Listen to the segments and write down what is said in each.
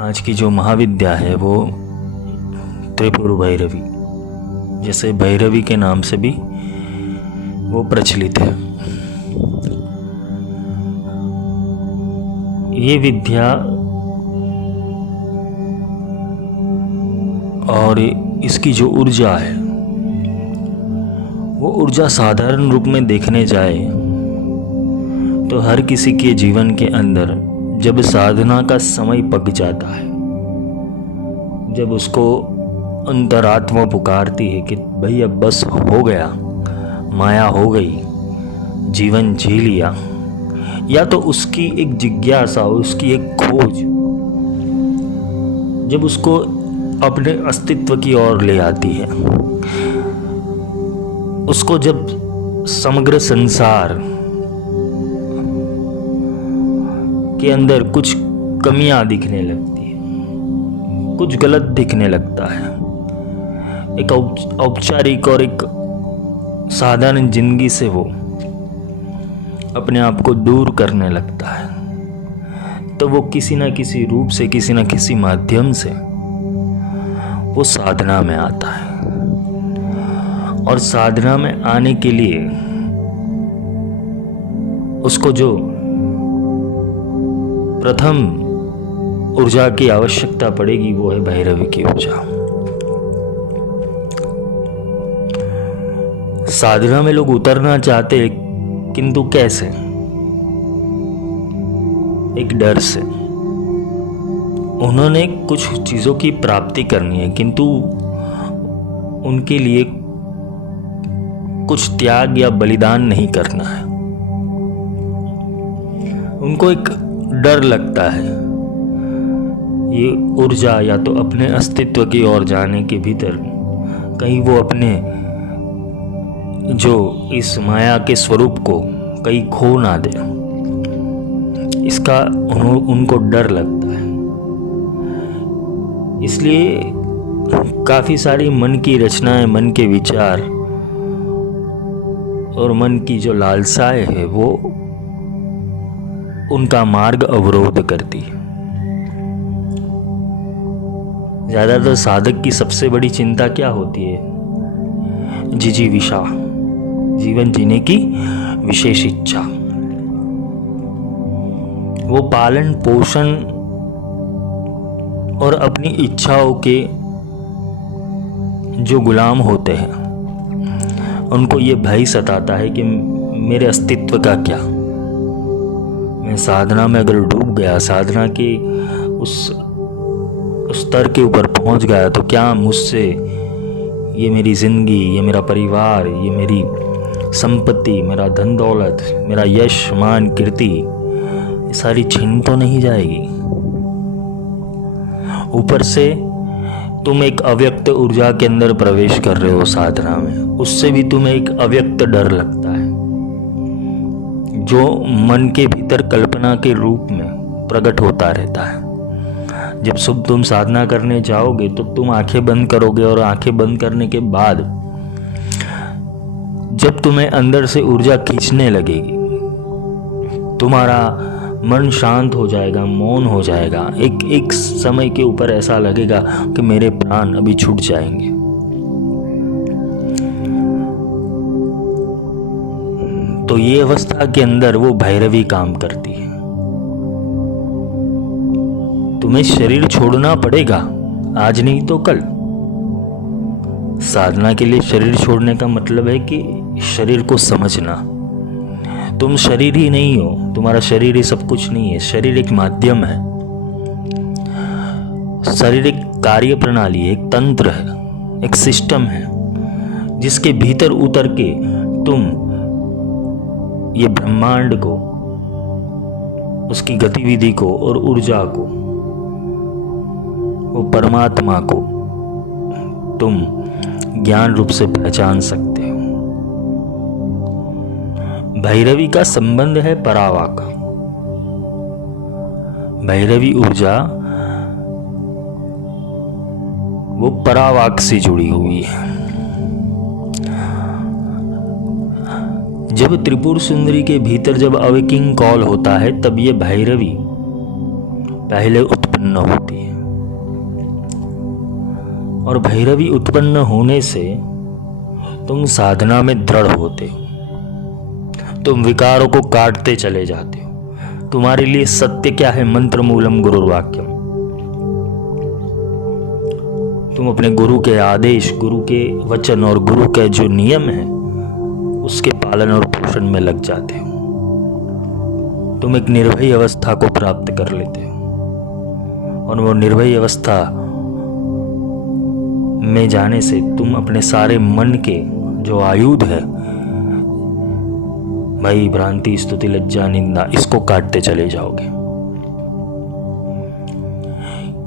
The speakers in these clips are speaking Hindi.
आज की जो महाविद्या है वो त्रिपुर भैरवी, जैसे भैरवी के नाम से भी वो प्रचलित है। ये विद्या और इसकी जो ऊर्जा है वो ऊर्जा साधारण रूप में देखने जाए तो हर किसी के जीवन के अंदर जब साधना का समय पक जाता है, जब उसको अंतरात्मा पुकारती है कि भाई अब बस हो गया, माया हो गई, जीवन जी लिया, या तो उसकी एक जिज्ञासा, उसकी एक खोज जब उसको अपने अस्तित्व की ओर ले आती है, उसको जब समग्र संसार के अंदर कुछ कमियां दिखने लगती है, कुछ गलत दिखने लगता है, एक औपचारिक और एक साधारण जिंदगी से वो अपने आप को दूर करने लगता है, तो वो किसी न किसी रूप से, किसी न किसी माध्यम से वो साधना में आता है। और साधना में आने के लिए उसको जो प्रथम ऊर्जा की आवश्यकता पड़ेगी वो है भैरवी की ऊर्जा। साधना में लोग उतरना चाहते हैं, किंतु कैसे? एक डर से। उन्होंने कुछ चीजों की प्राप्ति करनी है, किंतु उनके लिए कुछ त्याग या बलिदान नहीं करना है। उनको एक डर लगता है, ये ऊर्जा या तो अपने अस्तित्व की ओर जाने के भीतर कहीं वो अपने जो इस माया के स्वरूप को कहीं खो ना दे, इसका उनको डर लगता है। इसलिए काफ़ी सारी मन की रचनाएं, मन के विचार और मन की जो लालसाएं है वो उनका मार्ग अवरोध करती है। ज़्यादातर साधक की सबसे बड़ी चिंता क्या होती है? जिजीविषा, जीवन जीने की विशेष इच्छा। वो पालन पोषण और अपनी इच्छाओं के जो गुलाम होते हैं, उनको ये भय सताता है कि मेरे अस्तित्व का क्या, मैं साधना में अगर डूब गया, साधना के उस स्तर के ऊपर पहुंच गया तो क्या मुझसे ये मेरी ज़िंदगी, ये मेरा परिवार, ये मेरी संपत्ति, मेरा धन दौलत, मेरा यश मान कीर्ति, ये सारी छीन तो नहीं जाएगी? ऊपर से तुम एक अव्यक्त ऊर्जा के अंदर प्रवेश कर रहे हो साधना में, उससे भी तुम्हें एक अव्यक्त डर लगता है जो मन के भीतर कल्पना के रूप में प्रकट होता रहता है। जब सुबह तुम साधना करने जाओगे तो तुम आंखें बंद करोगे, और आंखें बंद करने के बाद जब तुम्हें अंदर से ऊर्जा खींचने लगेगी, तुम्हारा मन शांत हो जाएगा, मौन हो जाएगा। एक समय के ऊपर ऐसा लगेगा कि मेरे प्राण अभी छूट जाएंगे। तो ये अवस्था के अंदर वो भैरवी काम करती है। तुम्हें शरीर छोड़ना पड़ेगा, आज नहीं तो कल। साधना के लिए शरीर छोड़ने का मतलब है कि शरीर को समझना। तुम शरीर ही नहीं हो, तुम्हारा शरीर ही सब कुछ नहीं है। शरीर एक माध्यम है, शरीर एक कार्य प्रणाली है, एक तंत्र है, एक सिस्टम है, जिसके भीतर उतर के तुम ये ब्रह्मांड को, उसकी गतिविधि को और ऊर्जा को, वो परमात्मा को तुम ज्ञान रूप से पहचान सकते हो। भैरवी का संबंध है परावाक। भैरवी ऊर्जा वो परावाक से जुड़ी हुई है। जब त्रिपुर सुंदरी के भीतर जब अवेकिंग कॉल होता है, तब ये भैरवी पहले उत्पन्न होती है। और भैरवी उत्पन्न होने से तुम साधना में दृढ़ होते हो, तुम विकारों को काटते चले जाते हो। तुम्हारे लिए सत्य क्या है? मंत्र मूलम गुरुर्वाक्यम। तुम अपने गुरु के आदेश, गुरु के वचन और गुरु के जो नियम है उसके पालन और पोषण में लग जाते हो। तुम एक निर्भय अवस्था को प्राप्त कर लेते हो, और वो निर्भय अवस्था में जाने से तुम अपने सारे मन के जो आयुध है, भय, भ्रांति, स्तुति, लज्जा, निंदा, इसको काटते चले जाओगे।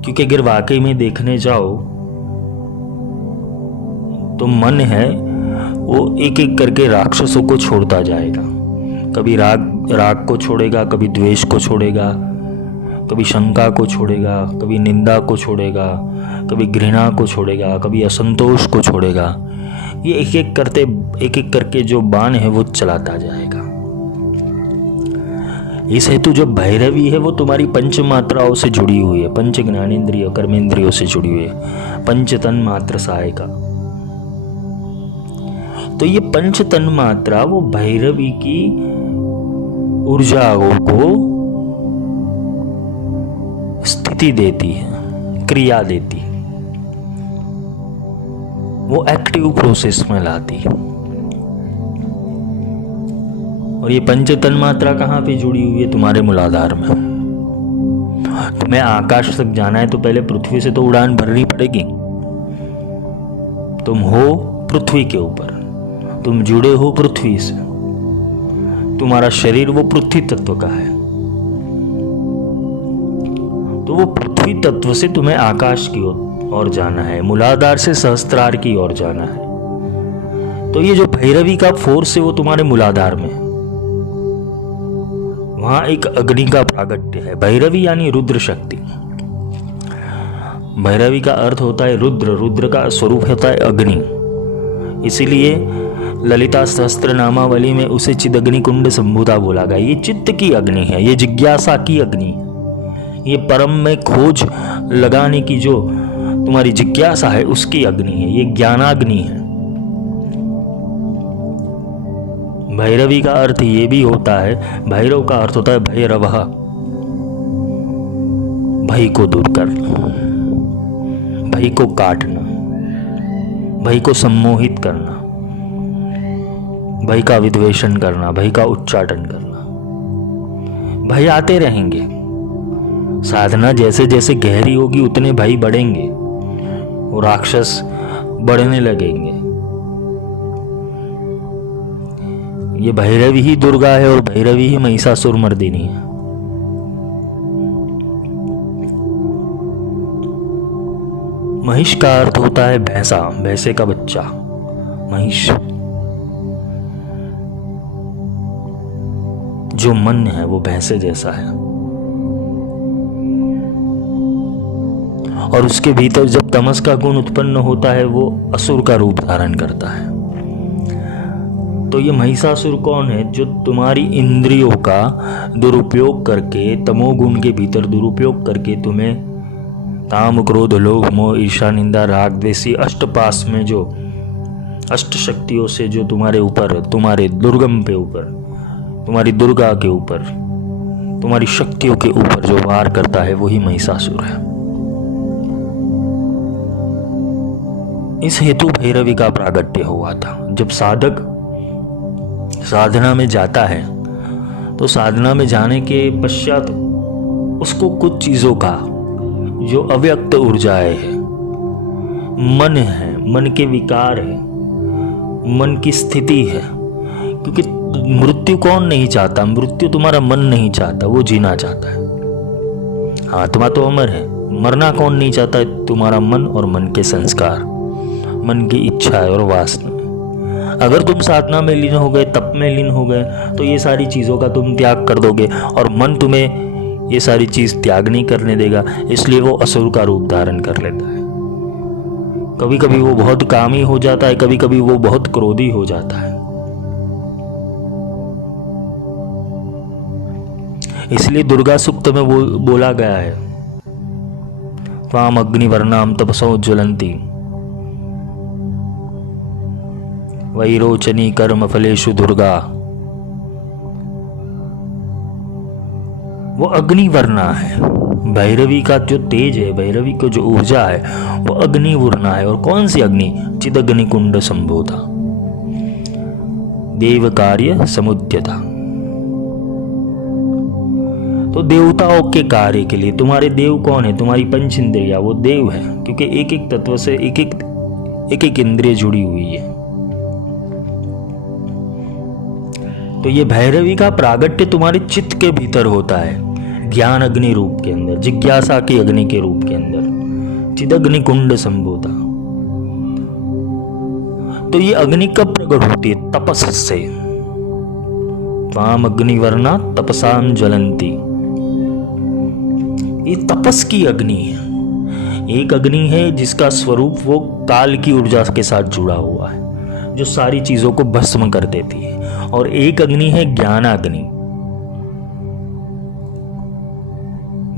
क्योंकि अगर वाकई में देखने जाओ तो मन है वो एक एक करके राक्षसों को छोड़ता जाएगा। कभी राग को छोड़ेगा, कभी द्वेष को छोड़ेगा, कभी शंका को छोड़ेगा, कभी निंदा को छोड़ेगा, कभी घृणा को छोड़ेगा, कभी असंतोष को छोड़ेगा। ये एक एक करके जो बाण है वो चलाता जाएगा। इस हेतु जो भैरवी है वो तुम्हारी पंच मात्राओं से जुड़ी हुई है, पंच ज्ञानेंद्रिय कर्मेंद्रियों से जुड़ी हुई है, पंच तन मात्र सहायिका। तो ये पंच तन मात्रा वो भैरवी की ऊर्जाओं को स्थिति देती है, क्रिया देती है, वो एक्टिव प्रोसेस में लाती है। और ये पंच तन मात्रा कहाँ पे जुड़ी हुई है? तुम्हारे मूलाधार में। तुम्हें आकाश तक जाना है तो पहले पृथ्वी से तो उड़ान भरनी पड़ेगी। तुम हो पृथ्वी के ऊपर, तुम जुड़े हो पृथ्वी से, तुम्हारा शरीर वो पृथ्वी तत्व का है। तो वो पृथ्वी तत्व से तुम्हें आकाश की ओर जाना है, मूलाधार से सहस्त्रार की ओर जाना है। तो ये जो भैरवी का फोर्स है वो तुम्हारे मूलाधार में है। वहां एक अग्नि का प्रागट्य है। भैरवी यानी रुद्र शक्ति। भैरवी का अर्थ होता है रुद्र, रुद्र का स्वरूप होता है अग्नि। इसीलिए ललिता सहस्त्र नामावली में उसे चिदग्नि कुंड संभूता बोला गया। ये चित्त की अग्नि है, ये जिज्ञासा की अग्नि है, ये परम में खोज लगाने की जो तुम्हारी जिज्ञासा है उसकी अग्नि है, ये ज्ञानाग्नि है। भैरवी का अर्थ ये भी होता है, भैरव का अर्थ होता है भैरवः, भय को दूर करना, भय को काटना, भय को सम्मोहित करना, भय का विद्वेषण करना, भय का उच्चाटन करना। भय आते रहेंगे, साधना जैसे जैसे गहरी होगी उतने भय बढ़ेंगे, वो राक्षस बढ़ने लगेंगे। ये भैरवी ही दुर्गा है और भैरवी ही महिषासुर मर्दिनी है। महिष का अर्थ होता है भैंसा, भैंसे का बच्चा, महिष। जो मन है वो भैंसे जैसा है, और उसके भीतर जब तमस का गुण उत्पन्न होता है वो असुर का रूप धारण करता है। तो ये महिषासुर कौन है? जो तुम्हारी इंद्रियों का दुरुपयोग करके, तमोगुण के भीतर दुरुपयोग करके तुम्हें काम, क्रोध, लोभ, मोह, ईर्ष्या, निंदा, राग, द्वेषी अष्टपास में जो अष्ट शक्तियों से जो तुम्हारे ऊपर, तुम्हारे दुर्गम पे ऊपर, तुम्हारी दुर्गा के ऊपर, तुम्हारी शक्तियों के ऊपर जो वार करता है वही महिषासुर है। इस हेतु भैरवी का प्रागट्य हुआ था। जब साधक साधना में जाता है तो साधना में जाने के पश्चात उसको कुछ चीजों का जो अव्यक्त ऊर्जाएं है, मन है, मन के विकार है, मन की स्थिति है। क्योंकि मृत्यु कौन नहीं चाहता? मृत्यु तुम्हारा मन नहीं चाहता, वो जीना चाहता है। आत्मा तो अमर है, मरना कौन नहीं चाहता है? तुम्हारा मन और मन के संस्कार, मन की इच्छा और वासना। अगर तुम साधना में लीन हो गए, तप में लीन हो गए, तो ये सारी चीज़ों का तुम त्याग कर दोगे और मन तुम्हें ये सारी चीज़ त्याग नहीं करने देगा। इसलिए वो असुर का रूप धारण कर लेता है। कभी कभी वो बहुत कामी हो जाता है, कभी कभी वो बहुत क्रोधी हो जाता है। इसलिए दुर्गा सूक्त में बोला गया है त्वाम अग्निवर्णाम तपसो ज्वलंती वैरोचनी कर्म फलेषु दुर्गा। वो अग्निवर्णा है, भैरवी का जो तेज है, भैरवी को जो ऊर्जा है वो अग्निवर्णा है। और कौन सी अग्नि? चिदग्नि कुंड संबोधा, देव कार्य समुद्यता। तो देवताओं के कार्य के लिए तुम्हारे देव कौन है? तुम्हारी पंच इंद्रिया, वो देव है, क्योंकि एक एक तत्व से एक एक इंद्रिय जुड़ी हुई है। तो ये भैरवी का प्रागट्य तुम्हारे चित्त के भीतर होता है, ज्ञान अग्नि रूप के अंदर, जिज्ञासा की अग्नि के रूप के अंदर, चिदग्नि कुंड संबोधा। तो ये अग्नि कब प्रकट होती है? तपस से। त्वाम अग्निवर्णा तपसाम ज्वलंती, ये तपस की अग्नि है। एक अग्नि है जिसका स्वरूप वो काल की ऊर्जा के साथ जुड़ा हुआ है, जो सारी चीजों को भस्म कर देती है। और एक अग्नि है ज्ञानाग्नि,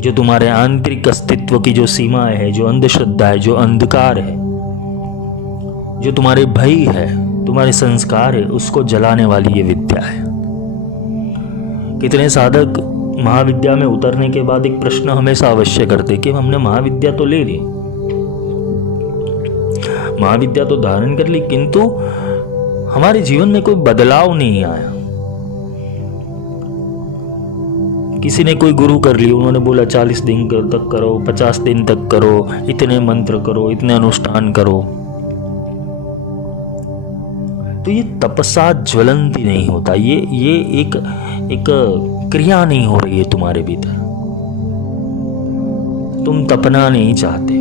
जो तुम्हारे आंतरिक अस्तित्व की जो सीमा है, जो अंधश्रद्धा है, जो अंधकार है, जो तुम्हारे भय है, तुम्हारे संस्कार है, उसको जलाने वाली ये विद्या है। कितने साधक महाविद्या में उतरने के बाद एक प्रश्न हमेशा अवश्य करते कि हमने महाविद्या तो ले ली, महाविद्या तो धारण कर ली, किंतु हमारे जीवन में कोई बदलाव नहीं आया। किसी ने कोई गुरु कर ली, उन्होंने बोला 40 दिन तक करो, 50 दिन तक करो, इतने मंत्र करो, इतने अनुष्ठान करो। तो ये तपसा ज्वलंती नहीं होता, ये एक क्रिया नहीं हो रही है तुम्हारे भीतर। तुम तपना नहीं चाहते।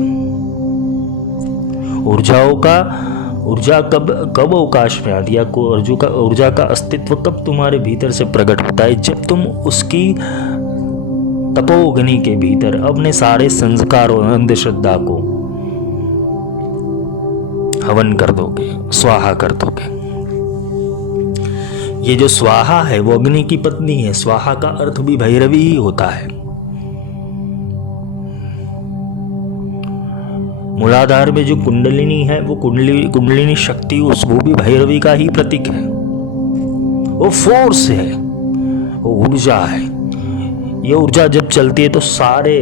ऊर्जा कब अवकाश में आती है? ऊर्जा का अस्तित्व कब तुम्हारे भीतर से प्रकट होता है? जब तुम उसकी तपोअग्नि के भीतर अपने सारे संस्कार और अंधश्रद्धा को हवन कर दोगे, स्वाहा कर दोगे। ये जो स्वाहा है वो अग्नि की पत्नी है। स्वाहा का अर्थ भी भैरवी ही होता है। मूलाधार में जो कुंडलिनी है, वो कुंडलिनी शक्ति, वो भी भैरवी का ही प्रतीक है। वो फोर्स है, वो ऊर्जा है। ये ऊर्जा जब चलती है तो सारे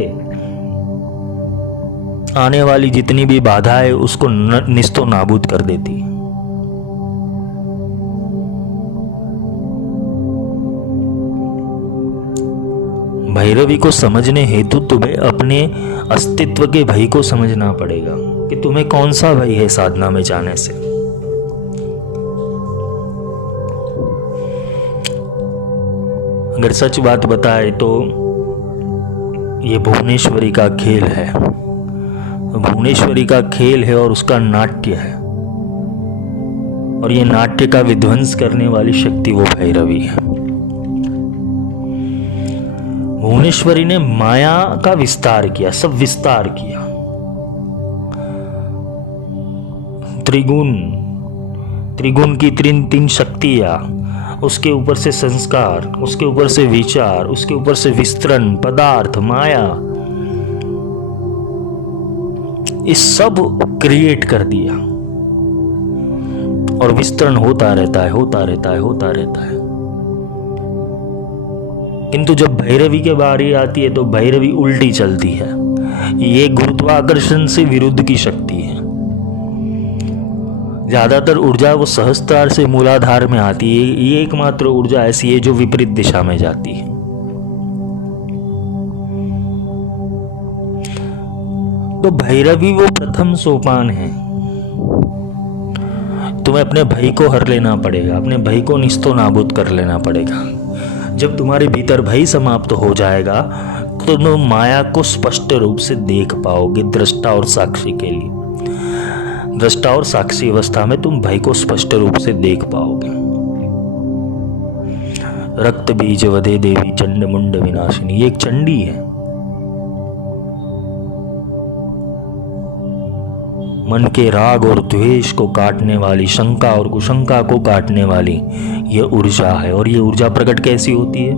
आने वाली जितनी भी बाधा है उसको निस्तो नाबूद कर देती है। भैरवी को समझने हेतु तुम्हें अपने अस्तित्व के भय को समझना पड़ेगा कि तुम्हें कौन सा भय है साधना में जाने से। अगर सच बात बताए तो ये भुवनेश्वरी का खेल है, भुवनेश्वरी का खेल है और उसका नाट्य है। और ये नाट्य का विध्वंस करने वाली शक्ति वो भैरवी है। भुवनेश्वरी ने माया का विस्तार किया, सब विस्तार किया। त्रिगुण की तीन शक्तियां, उसके ऊपर से संस्कार, उसके ऊपर से विचार, उसके ऊपर से विस्तरण, पदार्थ, माया, इस सब क्रिएट कर दिया। और विस्तरण होता रहता है, होता रहता है, होता रहता है। किंतु जब भैरवी के बारी आती है तो भैरवी उल्टी चलती है। ये गुरुत्वाकर्षण से विरुद्ध की शक्ति है। ज्यादातर ऊर्जा वो सहस्त्रार से मूलाधार में आती है। ये एकमात्र ऊर्जा ऐसी है जो विपरीत दिशा में जाती है। तो भैरवी वो प्रथम सोपान है। तुम्हें अपने भय को हर लेना पड़ेगा, अपने भय को निस्तो नाबूद कर लेना पड़ेगा। जब तुम्हारे भीतर भय समाप्त हो जाएगा तो तुम माया को स्पष्ट रूप से देख पाओगे। दृष्टा और साक्षी के लिए, दृष्टा और साक्षी अवस्था में तुम भय को स्पष्ट रूप से देख पाओगे। रक्त बीज वधे देवी चंड मुंड विनाशिनी, ये एक चंडी है। मन के राग और द्वेष को काटने वाली, शंका और कुशंका को काटने वाली ये ऊर्जा है। और ये ऊर्जा प्रकट कैसी होती है?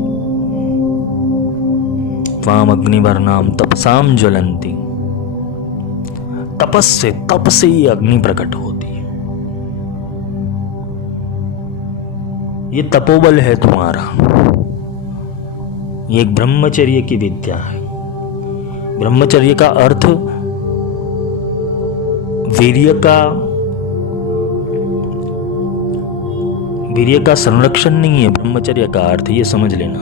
त्वाम अग्निवर्णाम तपसाम ज्वलंती तप से ही अग्नि प्रकट होती है। ये तपोबल है तुम्हारा। ये एक ब्रह्मचर्य की विद्या है। ब्रह्मचर्य का अर्थ वीर्य का संरक्षण नहीं है। ब्रह्मचर्य का अर्थ ये समझ लेना,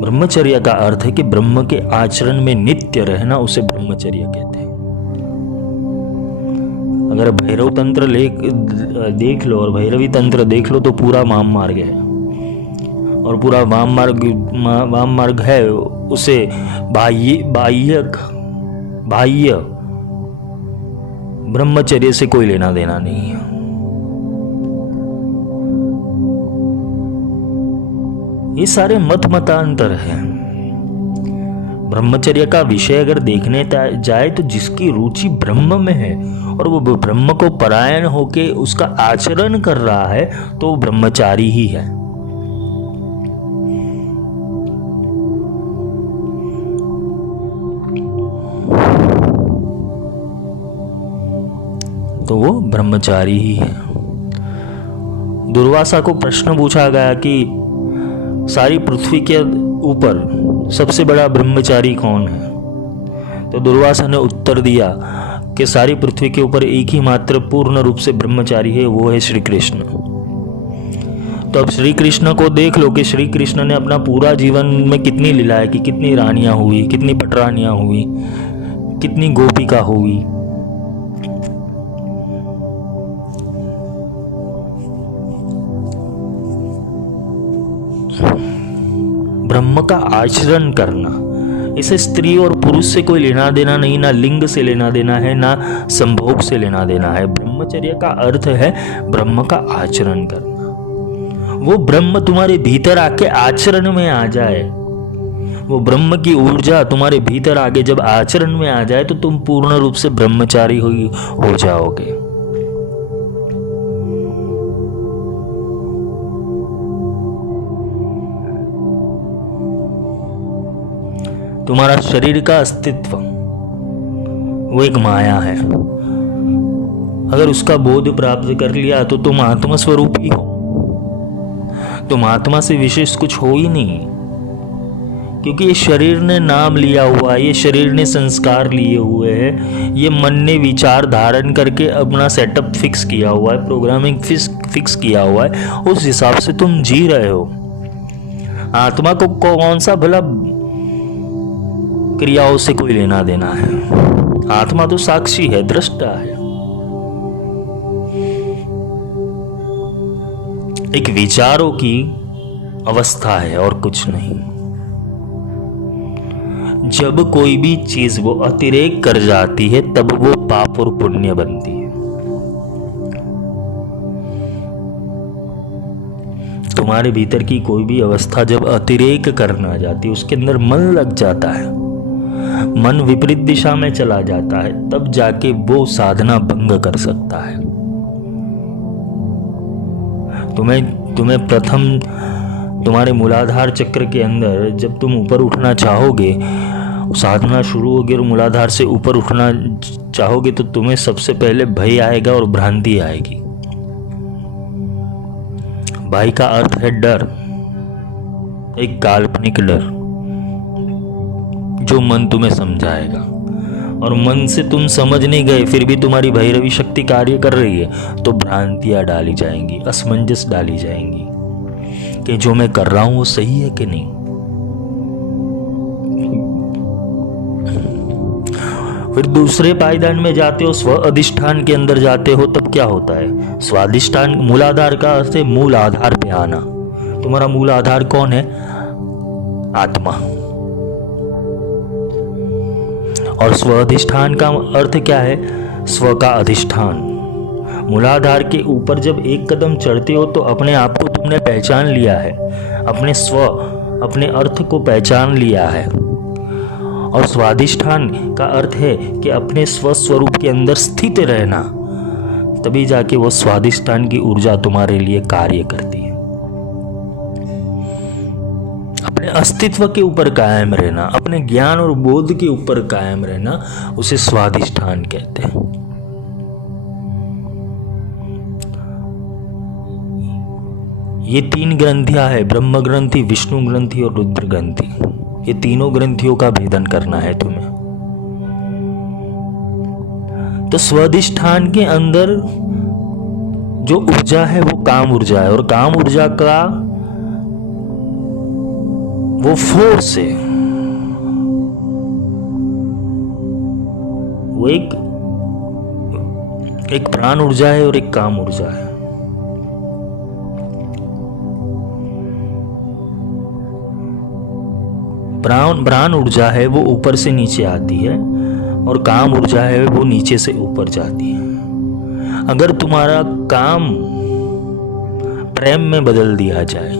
ब्रह्मचर्य का अर्थ है कि ब्रह्म के आचरण में नित्य रहना, उसे ब्रह्मचर्य कहते हैं। अगर भैरव तंत्र देख लो और भैरवी तंत्र देख लो तो पूरा वाम मार्ग है, और पूरा वाम मार्ग है, उसे बाह्य ब्रह्मचर्य से कोई लेना देना नहीं है। ये सारे मतांतर हैं। ब्रह्मचर्य का विषय अगर देखने जाए तो जिसकी रुचि ब्रह्म में है और वो ब्रह्म को परायण होके उसका आचरण कर रहा है तो वो ब्रह्मचारी ही है। तो वो ब्रह्मचारी ही है। दुर्वासा को प्रश्न पूछा गया कि सारी पृथ्वी के ऊपर सबसे बड़ा ब्रह्मचारी कौन है? तो दुर्वासा ने उत्तर दिया कि सारी पृथ्वी के ऊपर एक ही मात्र पूर्ण रूप से ब्रह्मचारी है, वो है श्री कृष्ण। तो अब श्री कृष्ण को देख लो कि श्री कृष्ण ने अपना पूरा जीवन में कितनी लीलाएं की, कितनी रानियां हुई, कितनी पटरानियां हुई, कितनी गोपिका हुई। ब्रह्म का आचरण करना, इसे स्त्री और पुरुष से कोई लेना देना नहीं, ना लिंग से लेना देना है, ना संभोग से लेना देना है। ब्रह्मचर्य का अर्थ है ब्रह्म का आचरण करना। वो ब्रह्म तुम्हारे भीतर आके आचरण में आ जाए, वो ब्रह्म की ऊर्जा तुम्हारे भीतर आगे जब आचरण में आ जाए तो तुम पूर्ण रूप से ब्रह्मचारी हो जाओगे। तुम्हारा शरीर का अस्तित्व वो एक माया है। अगर उसका बोध प्राप्त कर लिया तो तुम आत्मा स्वरूप ही हो। तुम आत्मा से विशेष कुछ हो ही नहीं, क्योंकि ये शरीर ने नाम लिया हुआ है, ये शरीर ने संस्कार लिए हुए हैं, ये मन ने विचार धारण करके अपना सेटअप फिक्स किया हुआ है, प्रोग्रामिंग फिक्स किया हुआ है, उस हिसाब से तुम जी रहे हो। आत्मा को कौन सा भला क्रियाओं से कोई लेना देना है? आत्मा तो साक्षी है, दृष्टा है, एक विचारों की अवस्था है और कुछ नहीं। जब कोई भी चीज वो अतिरेक कर जाती है तब वो पाप और पुण्य बनती है। तुम्हारे भीतर की कोई भी अवस्था जब अतिरेक करना जाती है, उसके अंदर मन लग जाता है, मन विपरीत दिशा में चला जाता है, तब जाके वो साधना भंग कर सकता है। तुम्हें प्रथम तुम्हारे मूलाधार चक्र के अंदर जब तुम ऊपर उठना चाहोगे, साधना शुरू होगी और मूलाधार से ऊपर उठना चाहोगे तो तुम्हें सबसे पहले भय आएगा और भ्रांति आएगी। भय का अर्थ है डर, एक काल्पनिक डर जो मन तुम्हें समझाएगा, और मन से तुम समझ नहीं गए फिर भी तुम्हारी भैरवी शक्ति कार्य कर रही है तो भ्रांतियां डाली जाएंगी, असमंजस डाली जाएंगी कि जो मैं कर रहा हूं वो सही है कि नहीं। फिर दूसरे पायदान में जाते हो, स्व अधिष्ठान के अंदर जाते हो, तब क्या होता है? स्वाधिष्ठान, मूलाधार का अर्थ है मूल आधार पे आना। तुम्हारा मूल आधार कौन है? आत्मा। और स्व अधिष्ठान का अर्थ क्या है? स्व का अधिष्ठान। मूलाधार के ऊपर जब एक कदम चढ़ते हो तो अपने आप को तुमने पहचान लिया है, अपने स्व, अपने अर्थ को पहचान लिया है। और स्वाधिष्ठान का अर्थ है कि अपने स्वस्वरूप के अंदर स्थित रहना, तभी जाके वो स्वाधिष्ठान की ऊर्जा तुम्हारे लिए कार्य करती है। अपने अस्तित्व के ऊपर कायम रहना, अपने ज्ञान और बोध के ऊपर कायम रहना, उसे स्वाधिष्ठान कहते हैं। ये 3 ग्रंथियां है, ब्रह्म ग्रंथि, विष्णु ग्रंथि और रुद्र ग्रंथि। ये तीनों ग्रंथियों का भेदन करना है तुम्हें। तो स्वाधिष्ठान के अंदर जो ऊर्जा है वो काम ऊर्जा है, और काम ऊर्जा का वो फोर्स है, वो एक प्राण ऊर्जा है और एक काम ऊर्जा है। प्राण ऊर्जा है वो ऊपर से नीचे आती है, और काम ऊर्जा है वो नीचे से ऊपर जाती है। अगर तुम्हारा काम प्रेम में बदल दिया जाए,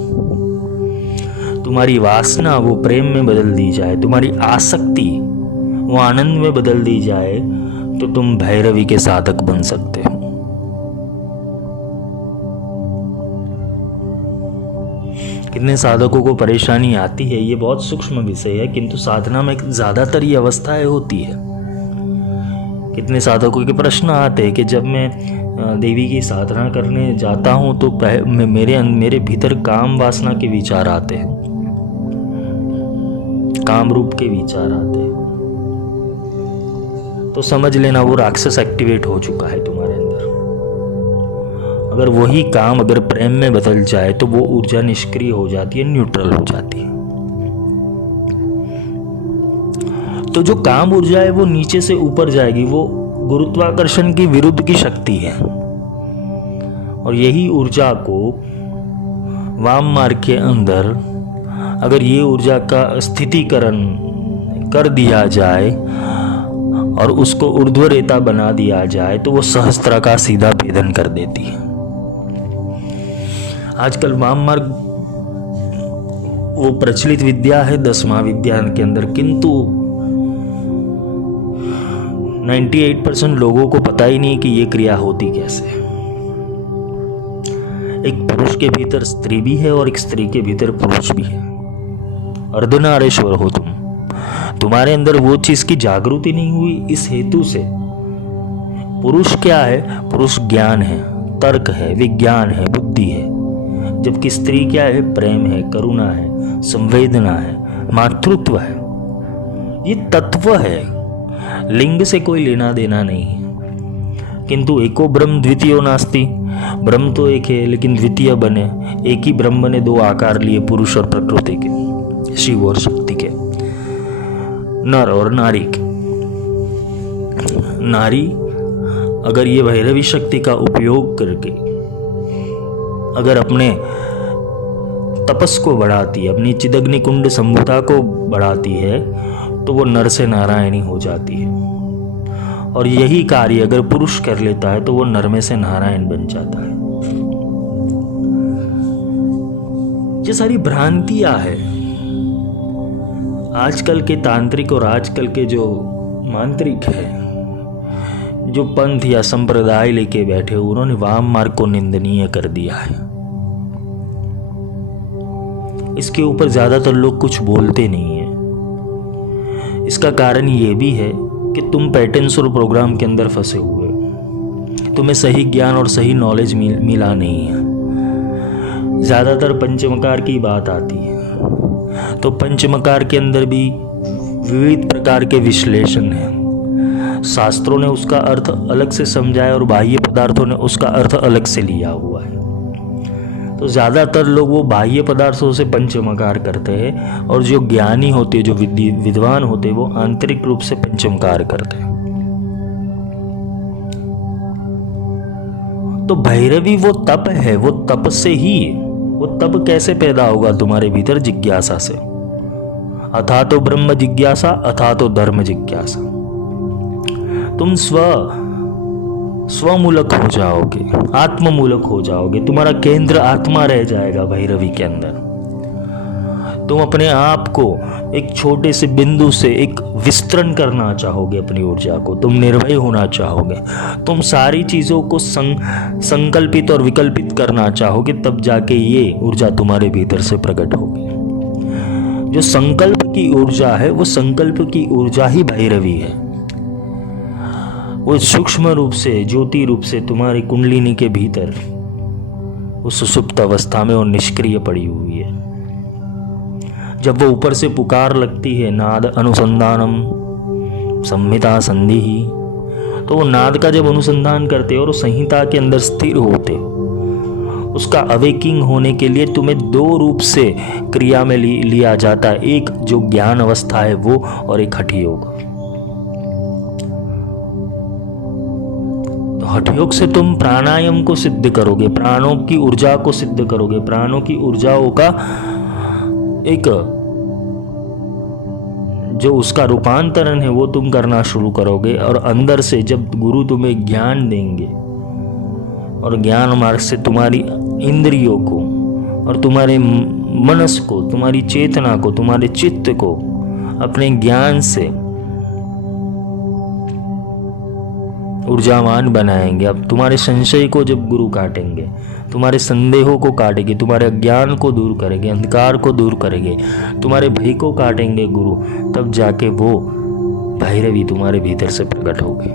तुम्हारी वासना वो प्रेम में बदल दी जाए, तुम्हारी आसक्ति वो आनंद में बदल दी जाए, तो तुम भैरवी के साधक बन सकते हो। कितने साधकों को परेशानी आती है, ये बहुत सूक्ष्म विषय है, किंतु साधना में ज्यादातर ये अवस्थाएं होती है। कितने साधकों के प्रश्न आते हैं कि जब मैं देवी की साधना करने जाता हूं तो मेरे भीतर काम वासना के विचार आते हैं, काम रूप के विचार आते हैं, तो समझ लेना वो राक्षस एक्टिवेट हो चुका है तुम्हारे अंदर। अगर वही काम अगर प्रेम में बदल जाए तो वो ऊर्जा निष्क्रिय हो जाती है, न्यूट्रल हो जाती है। तो जो काम ऊर्जा है वो नीचे से ऊपर जाएगी, वो गुरुत्वाकर्षण की विरुद्ध की शक्ति है, और यही ऊर्जा को वाम मार्ग के अंदर अगर ये ऊर्जा का स्थितिकरण कर दिया जाए और उसको ऊर्ध्व रेता बना दिया जाए तो वो सहस्त्र का सीधा भेदन कर देती है। आजकल वाम मार्ग वो प्रचलित विद्या है 10वां विज्ञान के अंदर, किंतु 98% लोगों को पता ही नहीं कि ये क्रिया होती कैसे। एक पुरुष के भीतर स्त्री भी है और एक स्त्री के भीतर पुरुष भी है। अर्धनारेश्वर हो तुम, तुम्हारे अंदर वो चीज की जागृति नहीं हुई, इस हेतु से पुरुष क्या है? पुरुष ज्ञान है, तर्क है, विज्ञान है, बुद्धि है, जबकि स्त्री क्या है? प्रेम है, करुणा है, संवेदना है, मातृत्व है। ये तत्व है, लिंग से कोई लेना देना नहीं है। किंतु एको ब्रह्म द्वितीयो नास्ति, ब्रह्म तो एक है लेकिन द्वितीय बने, एक ही ब्रह्म ने 2 आकार लिए, पुरुष और प्रकृति के, शिव और शक्ति के, नर और नारी के। नारी अगर ये भैरवी शक्ति का उपयोग करके अगर अपने तपस को बढ़ाती है, अपनी चिदग्नि कुंड संभुता को बढ़ाती है, तो वो नर से नारायणी हो जाती है। और यही कार्य अगर पुरुष कर लेता है तो वो नर में से नारायण बन जाता है। ये सारी भ्रांतियां है। आजकल के तांत्रिक और आजकल के जो मांत्रिक है, जो पंथ या संप्रदाय लेके बैठे, उन्होंने वाम मार्ग को निंदनीय कर दिया है। इसके ऊपर ज्यादातर लोग कुछ बोलते नहीं है। इसका कारण ये भी है कि तुम पैटर्न्स और प्रोग्राम के अंदर फंसे हुए, तुम्हें सही ज्ञान और सही नॉलेज मिला नहीं है। ज्यादातर पंचमकार की बात आती है, तो पंचमकार के अंदर भी विविध प्रकार के विश्लेषण हैं। शास्त्रों ने उसका अर्थ अलग से समझाया और बाह्य पदार्थों ने उसका अर्थ अलग से लिया हुआ है। तो ज़्यादातर लोग वो बाह्य पदार्थों से पंचमकार करते हैं, और जो ज्ञानी होते हैं, जो विद्वान होते हैं, वो आंतरिक रूप से पंचमकार करते हैं। तो भैरवी वो तप है, वो तप से ही, वो तप कैसे पैदा होगा तुम्हारे भीतर? जिज्ञासा से। अथा तो ब्रह्म जिज्ञासा, अथा तो धर्म जिज्ञासा। तुम स्वमूलक हो जाओगे, आत्ममूलक हो जाओगे, तुम्हारा केंद्र आत्मा रह जाएगा भैरवी के अंदर। तुम अपने आप को एक छोटे से बिंदु से एक विस्तरण करना चाहोगे, अपनी ऊर्जा को, तुम निर्भय होना चाहोगे, तुम सारी चीजों को संकल्पित और विकल्पित करना चाहोगे, तब जाके ये ऊर्जा तुम्हारे भीतर से प्रकट होगी। जो संकल्प की ऊर्जा है, वो संकल्प की ऊर्जा ही भैरवी है। वो सूक्ष्म रूप से, ज्योति रूप से तुम्हारी कुंडलिनी के भीतर उस सुषुप्त अवस्था में और निष्क्रिय पड़ी हुई है। जब वो ऊपर से पुकार लगती है, नाद अनुसंधानम संहिता संधि ही, तो वो नाद का जब अनुसंधान करते और संहिता के अंदर स्थिर होते, उसका अवेकिंग होने के लिए तुम्हें दो रूप से क्रिया में लिया जाता है। एक जो ज्ञान अवस्था है वो, और एक हठ योग। तो हठ योग से तुम प्राणायाम को सिद्ध करोगे, प्राणों की ऊर्जा को सिद्ध करोगे, प्राणों की ऊर्जाओं का एक जो उसका रूपांतरण है वो तुम करना शुरू करोगे। और अंदर से जब गुरु तुम्हें ज्ञान देंगे और ज्ञान मार्ग से तुम्हारी इंद्रियों को और तुम्हारे मनस को, तुम्हारी चेतना को, तुम्हारे चित्त को अपने ज्ञान से ऊर्जावान बनाएंगे। अब तुम्हारे संशय को जब गुरु काटेंगे, तुम्हारे संदेहों को काटेंगे, तुम्हारे अज्ञान को दूर करेंगे, अंधकार को दूर करेंगे, तुम्हारे भय को काटेंगे गुरु, तब जाके वो भैरवी तुम्हारे भीतर से प्रकट होगी।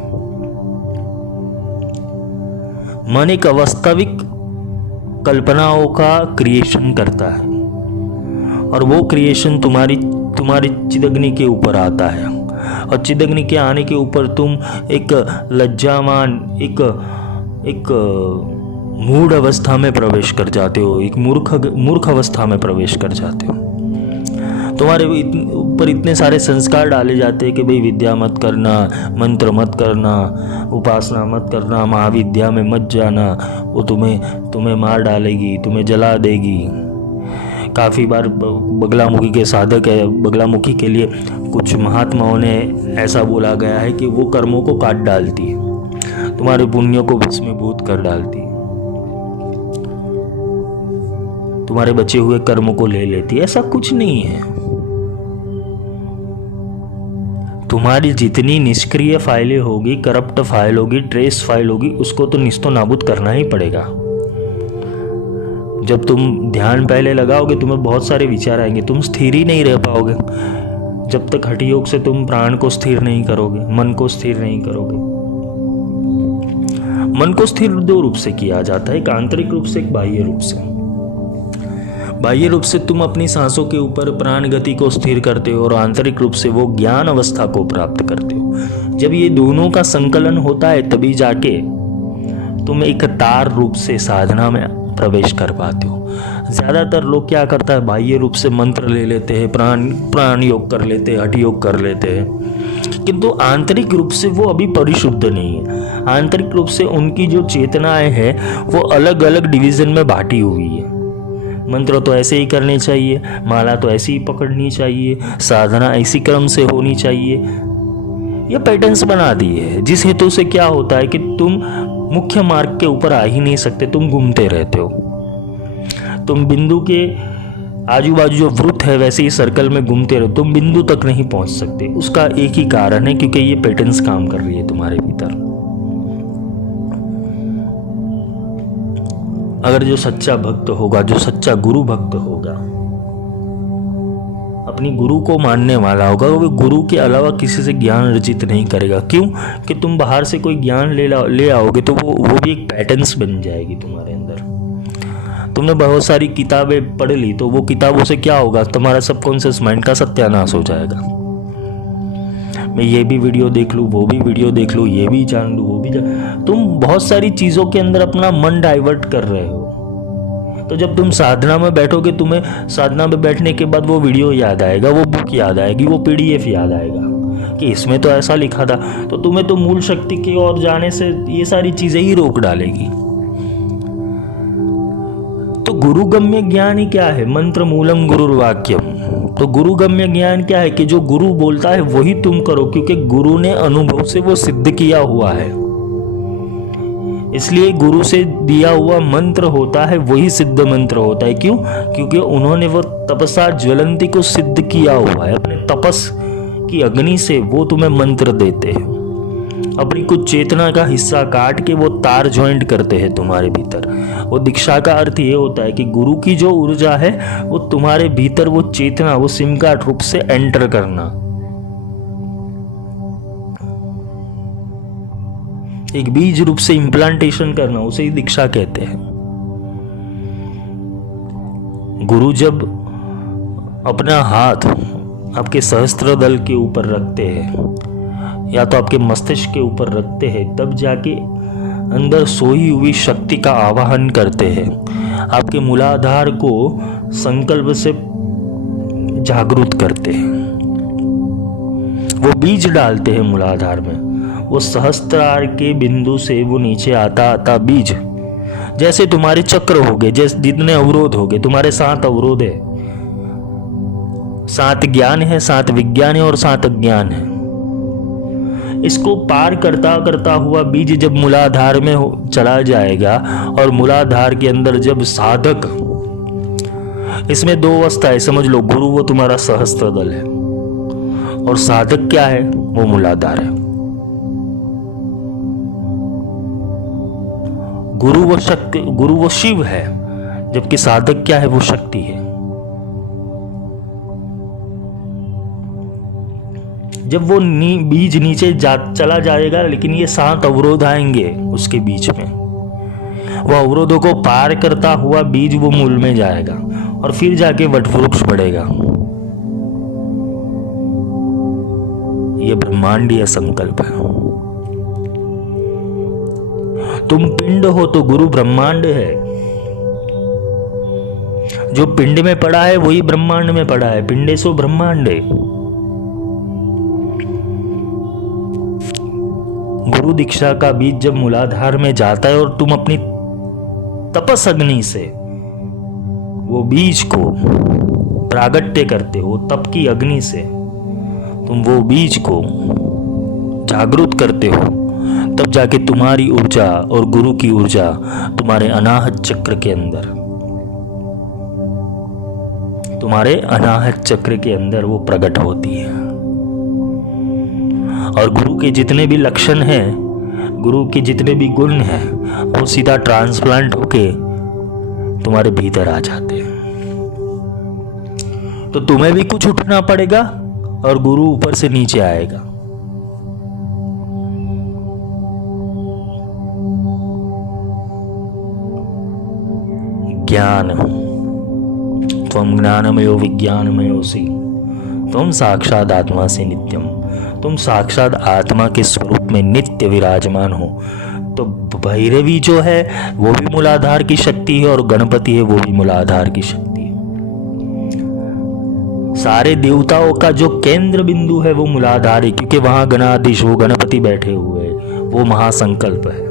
मन एक वास्तविक कल्पनाओं का क्रिएशन करता है और वो क्रिएशन तुम्हारी चिदग्नि के ऊपर आता है। और चिदग्नि के आने के ऊपर तुम एक लज्जामान, एक मूढ़ अवस्था में प्रवेश कर जाते हो, एक मूर्ख अवस्था में प्रवेश कर जाते हो। तुम्हारे ऊपर इतने सारे संस्कार डाले जाते हैं कि भाई विद्या मत करना, मंत्र मत करना, उपासना मत करना, महाविद्या में मत जाना, वो तुम्हें मार डालेगी, तुम्हें जला देगी। काफ़ी बार बगलामुखी के साधक है, बगलामुखी के लिए कुछ महात्माओं ने ऐसा बोला गया है कि वो कर्मों को काट डालती है, तुम्हारे पुण्यों को भस्मीभूत कर डालती है, तुम्हारे बचे हुए कर्मों को ले लेती है। ऐसा कुछ नहीं है। तुम्हारी जितनी निष्क्रिय फाइलें होगी, करप्ट फाइल होगी, ट्रेस फाइल होगी, उसको तो निस्तो नाबूद करना ही पड़ेगा। जब तुम ध्यान पहले लगाओगे तुम्हें बहुत सारे विचार आएंगे, तुम स्थिर ही नहीं रह पाओगे जब तक हठ योग से तुम प्राण को स्थिर नहीं करोगे, मन को स्थिर नहीं करोगे। मन को स्थिर दो रूप से किया जाता है, एक आंतरिक रूप से, एक बाह्य रूप से। बाह्य रूप से तुम अपनी सांसों के ऊपर प्राण गति को स्थिर करते हो और आंतरिक रूप से वो ज्ञान अवस्था को प्राप्त करते हो। जब ये दोनों का संकलन होता है तभी जाके तुम एक तार रूप से साधना में प्रवेश कर पाते हो। ज़्यादातर लोग क्या करता है, बाह्य रूप से मंत्र ले लेते हैं, प्राण योग कर लेते हैं, हठ योग कर लेते हैं, किंतु आंतरिक रूप से वो अभी परिशुद्ध नहीं है। आंतरिक रूप से उनकी जो चेतनाएं हैं वो अलग अलग डिवीजन में बांटी हुई है। मंत्र तो ऐसे ही करने चाहिए, माला तो ऐसी ही पकड़नी चाहिए, साधना ऐसी क्रम से होनी चाहिए, ये पैटर्न्स बना दिए है, जिस हेतु से क्या होता है कि तुम मुख्य मार्ग के ऊपर आ ही नहीं सकते, तुम घूमते रहते हो। तुम बिंदु के आजू बाजू जो वृत्त है वैसे ही सर्कल में घूमते रहो, तुम बिंदु तक नहीं पहुंच सकते। उसका एक ही कारण है, क्योंकि ये पैटर्न्स काम कर रही है तुम्हारे भीतर। अगर जो सच्चा भक्त होगा, जो सच्चा गुरु भक्त होगा, अपनी गुरु को मानने वाला होगा, वो गुरु के अलावा किसी से ज्ञान अर्जित नहीं करेगा। क्यों? कि तुम बाहर से कोई ज्ञान ले आओगे तो वो भी एक पैटर्न्स बन जाएगी तुम्हारे अंदर। तुमने बहुत सारी किताबें पढ़ ली तो वो किताबों से क्या होगा, तुम्हारा सबकॉन्शियस माइंड का सत्यानाश हो जाएगा। मैं ये भी वीडियो देख लूँ, वो भी वीडियो देख लूँ, ये भी जान लूँ, वो भी तुम बहुत सारी चीज़ों के अंदर अपना मन डाइवर्ट कर रहे हो। तो जब तुम साधना में बैठोगे, तुम्हें साधना में बैठने के बाद वो वीडियो याद आएगा, वो बुक याद आएगी, वो PDF याद आएगा कि इसमें तो ऐसा लिखा था, तो तुम्हें तो मूल शक्ति की ओर जाने से ये सारी चीज़ें ही रोक डालेगी। तो गुरुगम्य ज्ञान ही क्या है? मंत्र मूलम गुरुर्वाक्यम। तो गुरुगम्य ज्ञान क्या है कि जो गुरु बोलता है वही तुम करो, क्योंकि गुरु ने अनुभव से वो सिद्ध किया हुआ है। इसलिए गुरु से दिया हुआ मंत्र होता है वही सिद्ध मंत्र होता है। क्यों? क्योंकि उन्होंने वो तपसा ज्वलंती को सिद्ध किया हुआ है। अपने तपस की अग्नि से वो तुम्हें मंत्र देते हैं अपनी कुछ चेतना का हिस्सा काट के वो तार ज्वाइंट करते हैं तुम्हारे भीतर। वो दीक्षा का अर्थ ये होता है कि गुरु की जो ऊर्जा है वो तुम्हारे भीतर, वो चेतना, वो सिम कार्ड रूप से एंटर करना, एक बीज रूप से इम्प्लांटेशन करना, उसे ही दीक्षा कहते हैं। गुरु जब अपना हाथ आपके सहस्त्रदल के ऊपर रखते हैं या तो आपके मस्तिष्क के ऊपर रखते हैं, तब जाके अंदर सोई हुई शक्ति का आवाहन करते हैं, आपके मूलाधार को संकल्प से जागृत करते हैं, वो बीज डालते हैं मूलाधार में। वो सहस्त्रार के बिंदु से वो नीचे आता आता बीज, जैसे तुम्हारे चक्र हो गए, जैसे जितने अवरोध हो गए, तुम्हारे 7 अवरोध है, 7 ज्ञान है, 7 विज्ञान है और 7 अज्ञान है। इसको पार करता करता हुआ बीज जब मूलाधार में चला जाएगा, और मूलाधार के अंदर जब साधक, इसमें 2 अवस्था है समझ लो, गुरु वो तुम्हारा सहस्त्रदल है और साधक क्या है, वो मूलाधार है। गुरु वो शक्ति, गुरु वो शिव है, जबकि साधक क्या है, वो शक्ति है। जब वो बीज नीचे चला जाएगा, लेकिन ये 7 अवरोध आएंगे उसके बीच में, वो अवरोधों को पार करता हुआ बीज वो मूल में जाएगा और फिर जाके वटवृक्ष बढ़ेगा। ये ब्रह्मांडीय संकल्प है। तुम पिंड हो तो गुरु ब्रह्मांड है। जो पिंड में पड़ा है वही ब्रह्मांड में पड़ा है। पिंडेसो ब्रह्मांडे। गुरु दीक्षा का बीज जब मूलाधार में जाता है और तुम अपनी तपस अग्नि से वो बीज को प्रागट्य करते हो, तप की अग्नि से तुम वो बीज को जागृत करते हो, तब जाके तुम्हारी ऊर्जा और गुरु की ऊर्जा तुम्हारे अनाहत चक्र के अंदर, तुम्हारे अनाहत चक्र के अंदर वो प्रकट होती है। और गुरु के जितने भी लक्षण हैं, गुरु के जितने भी गुण हैं, वो सीधा ट्रांसप्लांट होके तुम्हारे भीतर आ जाते हैं। तो तुम्हें भी कुछ उठना पड़ेगा और गुरु ऊपर से नीचे आएगा। ज्ञान, त्वं ज्ञानमयो विज्ञानमयोसि, तुम साक्षात आत्मा से नित्यम, तुम साक्षात आत्मा के स्वरूप में नित्य विराजमान हो। तो भैरवी जो है वो भी मूलाधार की शक्ति है और गणपति है वो भी मूलाधार की शक्ति है। सारे देवताओं का जो केंद्र बिंदु है वो मूलाधार है, क्योंकि वहां गणाधीश वो गणपति बैठे हुए हैं, वो महासंकल्प है।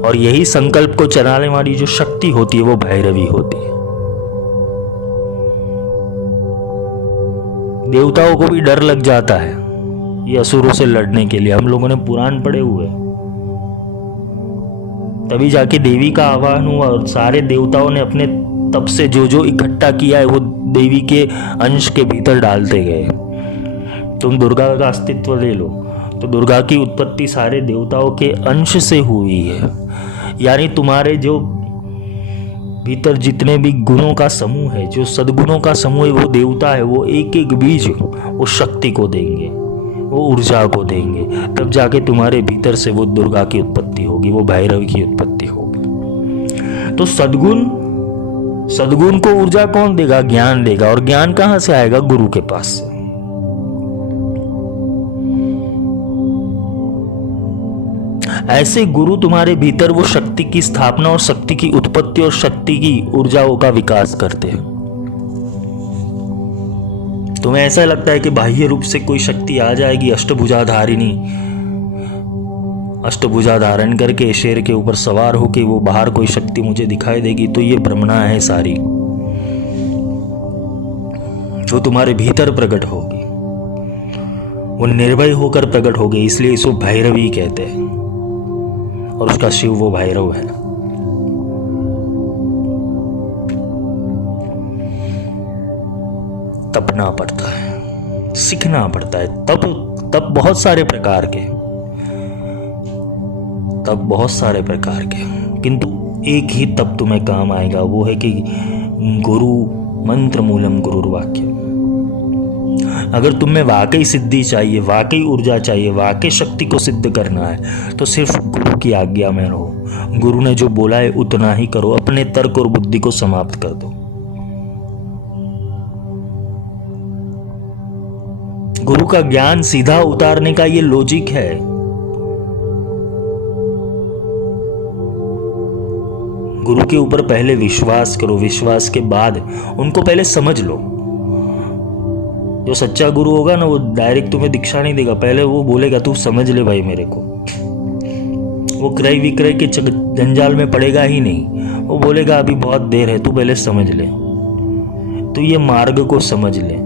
और यही संकल्प को चलाने वाली जो शक्ति होती है वो भैरवी होती है। देवताओं को भी डर लग जाता है ये असुरों से लड़ने के लिए। हम लोगों ने पुराण पढ़े हुए, तभी जाके देवी का आह्वान हुआ और सारे देवताओं ने अपने तप से जो जो इकट्ठा किया है वो देवी के अंश के भीतर डालते गए। तुम दुर्गा का अस्तित्व ले लो तो दुर्गा की उत्पत्ति सारे देवताओं के अंश से हुई है। यानी तुम्हारे जो भीतर जितने भी गुणों का समूह है, जो सद्गुणों का समूह है, वो देवता है, वो एक एक बीज वो शक्ति को देंगे, वो ऊर्जा को देंगे, तब जाके तुम्हारे भीतर से वो दुर्गा की उत्पत्ति होगी, वो भैरव की उत्पत्ति होगी। तो सद्गुण को ऊर्जा कौन देगा? ज्ञान देगा। और ज्ञान कहां से आएगा? गुरु के पास से। ऐसे गुरु तुम्हारे भीतर वो शक्ति की स्थापना और शक्ति की उत्पत्ति और शक्ति की ऊर्जाओं का विकास करते हैं। तुम्हें ऐसा लगता है कि बाह्य रूप से कोई शक्ति आ जाएगी, अष्टभुजाधारिणी, अष्टभुजा धारण करके शेर के ऊपर सवार होके वो बाहर कोई शक्ति मुझे दिखाई देगी, तो ये भ्रमणा है सारी, जो तुम्हारे भीतर प्रकट होगी, वो निर्भय होकर प्रकट होगी। इसलिए इसको भैरवी कहते हैं और उसका शिव वो भैरव है। तपना पड़ता है, सीखना पड़ता है। तप बहुत सारे प्रकार के। तप बहुत सारे प्रकार के, किंतु एक ही तप तुम्हें काम आएगा, वो है कि गुरु मंत्र मूलम गुरुर्वाक्य। अगर तुम्हें वाकई सिद्धि चाहिए, वाकई ऊर्जा चाहिए, वाकई शक्ति को सिद्ध करना है, तो सिर्फ गुरु की आज्ञा में रहो। गुरु ने जो बोला है उतना ही करो, अपने तर्क और बुद्धि को समाप्त कर दो। गुरु का ज्ञान सीधा उतारने का ये लॉजिक है। गुरु के ऊपर पहले विश्वास करो, विश्वास के बाद उनको पहले समझ लो। जो सच्चा गुरु होगा ना, वो डायरेक्ट तुम्हें दीक्षा नहीं देगा, पहले वो बोलेगा तू समझ ले भाई मेरे को। वो क्रय विक्रय के जंजाल में पड़ेगा ही नहीं, वो बोलेगा अभी बहुत देर है, तू पहले समझ ले। तो ये मार्ग को समझ ले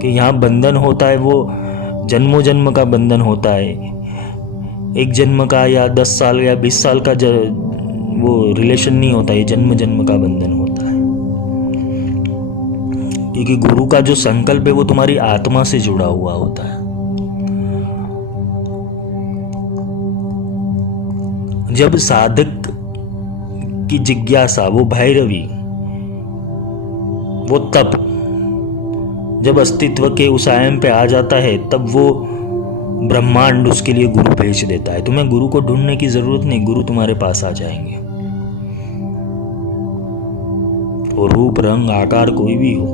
कि यहाँ बंधन होता है, वो जन्मों जन्म का बंधन होता है। एक जन्म का या 10 साल या 20 साल का वो रिलेशन नहीं होता, ये जन्म जन्म का बंधन होता है। क्योंकि गुरु का जो संकल्प है वो तुम्हारी आत्मा से जुड़ा हुआ होता है। जब साधक की जिज्ञासा, वो भैरवी, वो तप जब अस्तित्व के उस आयाम पे आ जाता है, तब वो ब्रह्मांड उसके लिए गुरु भेज देता है। तुम्हें गुरु को ढूंढने की जरूरत नहीं, गुरु तुम्हारे पास आ जाएंगे। वो रूप रंग आकार कोई भी हो,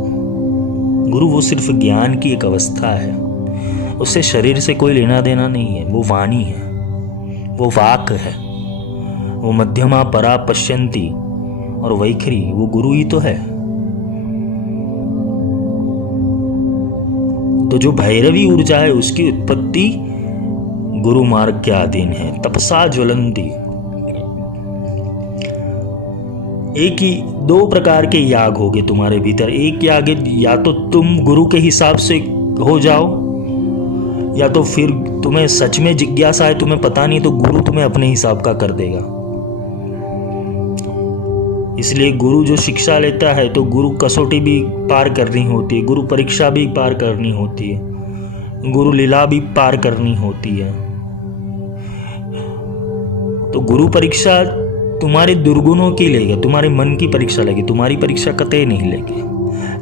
गुरु वो सिर्फ ज्ञान की एक अवस्था है, उससे शरीर से कोई लेना देना नहीं है। वो वाणी है, वो वाक है, वो मध्यमा परा पश्यंती और वैखरी, वो गुरु ही तो है। तो जो भैरवी ऊर्जा है उसकी उत्पत्ति गुरु मार्ग के अधीन है। तपसा ज्वलंती, एक ही 2 प्रकार के याग होंगे तुम्हारे भीतर। एक याग या तो तुम गुरु के हिसाब से हो जाओ, या तो फिर तुम्हें सच में जिज्ञासा है, तुम्हें पता नहीं, तो गुरु तुम्हें अपने हिसाब का कर देगा। इसलिए गुरु जो शिक्षा लेता है, तो गुरु कसौटी भी पार करनी होती है, गुरु परीक्षा भी पार करनी होती है, गुरु लीला भी पार करनी होती है। तो गुरु परीक्षा तुम्हारे दुर्गुणों की लेगा, तुम्हारे मन की परीक्षा लेगी, तुम्हारी परीक्षा कतई नहीं लेगी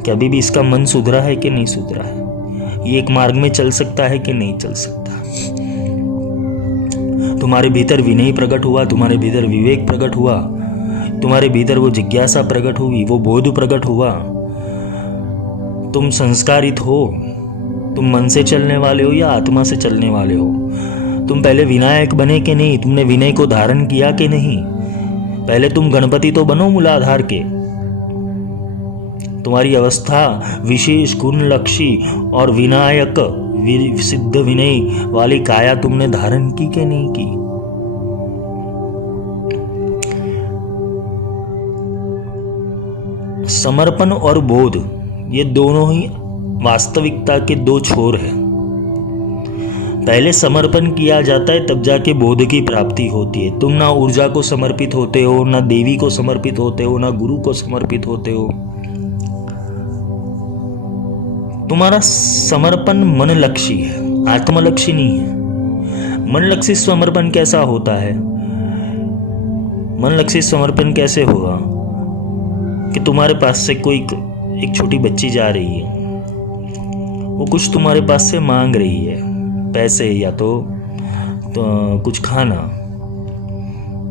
कि अभी भी इसका मन सुधरा है कि नहीं सुधरा है, ये एक मार्ग में चल सकता है कि नहीं चल सकता। तुम्हारे भीतर विनय प्रकट हुआ, तुम्हारे भीतर विवेक प्रकट हुआ, तुम्हारे भीतर वो जिज्ञासा प्रकट हुई, वो बोध प्रकट हुआ। तुम संस्कारित हो, तुम मन से चलने वाले हो या आत्मा से चलने वाले हो। तुम पहले विनायक बने कि नहीं, तुमने विनय को धारण किया कि नहीं। पहले तुम गणपति तो बनो मूलाधार के। तुम्हारी अवस्था विशेष गुण लक्षी और विनायक सिद्ध विनय वाली काया तुमने धारण की कि नहीं की। समर्पण और बोध, ये दोनों ही वास्तविकता के 2 छोर हैं। पहले समर्पण किया जाता है, तब जाके बोध की प्राप्ति होती है। तुम ना ऊर्जा को समर्पित होते हो, ना देवी को समर्पित होते हो, ना गुरु को समर्पित होते हो। तुम्हारा समर्पण मन लक्षी है, आत्मलक्षी नहीं है। मन लक्षी समर्पण कैसा होता है? मन लक्षी समर्पण कैसे होगा कि तुम्हारे पास से कोई एक छोटी बच्ची जा रही है, वो कुछ तुम्हारे पास से मांग रही है, पैसे या तो कुछ खाना,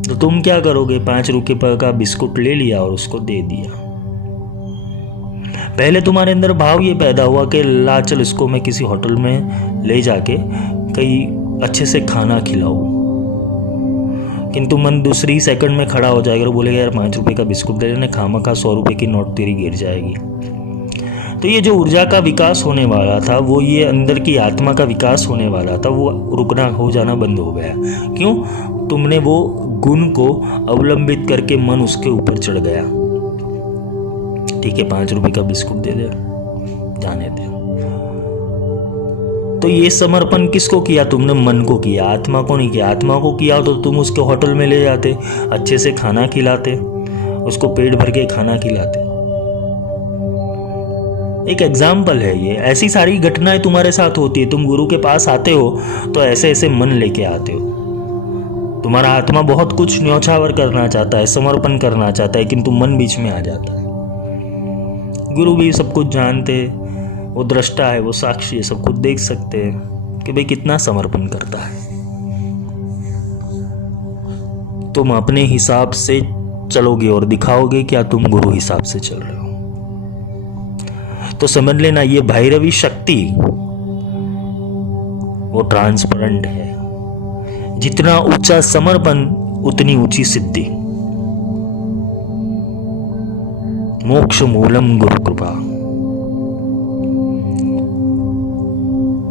तो तुम क्या करोगे? 5 रुपये का बिस्कुट ले लिया और उसको दे दिया। पहले तुम्हारे अंदर भाव ये पैदा हुआ कि ला चल इसको मैं किसी होटल में ले जाके कहीं अच्छे से खाना खिलाऊं, किंतु मन दूसरी सेकंड में खड़ा हो जाएगा और बोलेगा यार 5 रुपये का बिस्कुट दे देने, खामखा 100 रुपये की नोट तेरी गिर जाएगी। तो ये जो ऊर्जा का विकास होने वाला था, वो ये अंदर की आत्मा का विकास होने वाला था, वो रुकना हो जाना बंद हो गया। क्यों? तुमने वो गुण को अवलंबित करके मन उसके ऊपर चढ़ गया। ठीक है 5 रुपये का बिस्कुट दे दे, जाने दे। तो ये समर्पण किसको किया? तुमने मन को किया, आत्मा को नहीं किया। आत्मा को किया तो तुम उसके होटल में ले जाते, अच्छे से खाना खिलाते, उसको पेट भर के खाना खिलाते। एक एग्जाम्पल है ये। ऐसी सारी घटनाएं तुम्हारे साथ होती है। तुम गुरु के पास आते हो तो ऐसे ऐसे मन लेके आते हो। तुम्हारा आत्मा बहुत कुछ न्यौछावर करना चाहता है, समर्पण करना चाहता है, किंतु मन बीच में आ जाता है। गुरु भी सब कुछ जानते हैं, वो दृष्टा है, वो साक्षी है, सब कुछ देख सकते हैं कि भाई कितना समर्पण करता है। तुम अपने हिसाब से चलोगे और दिखाओगे क्या तुम गुरु हिसाब से चल रहे हो। तो समझ लेना ये भैरवी शक्ति वो ट्रांसपेरेंट है। जितना ऊंचा समर्पण उतनी ऊंची सिद्धि। मोक्ष मूलम गुरु कृपा।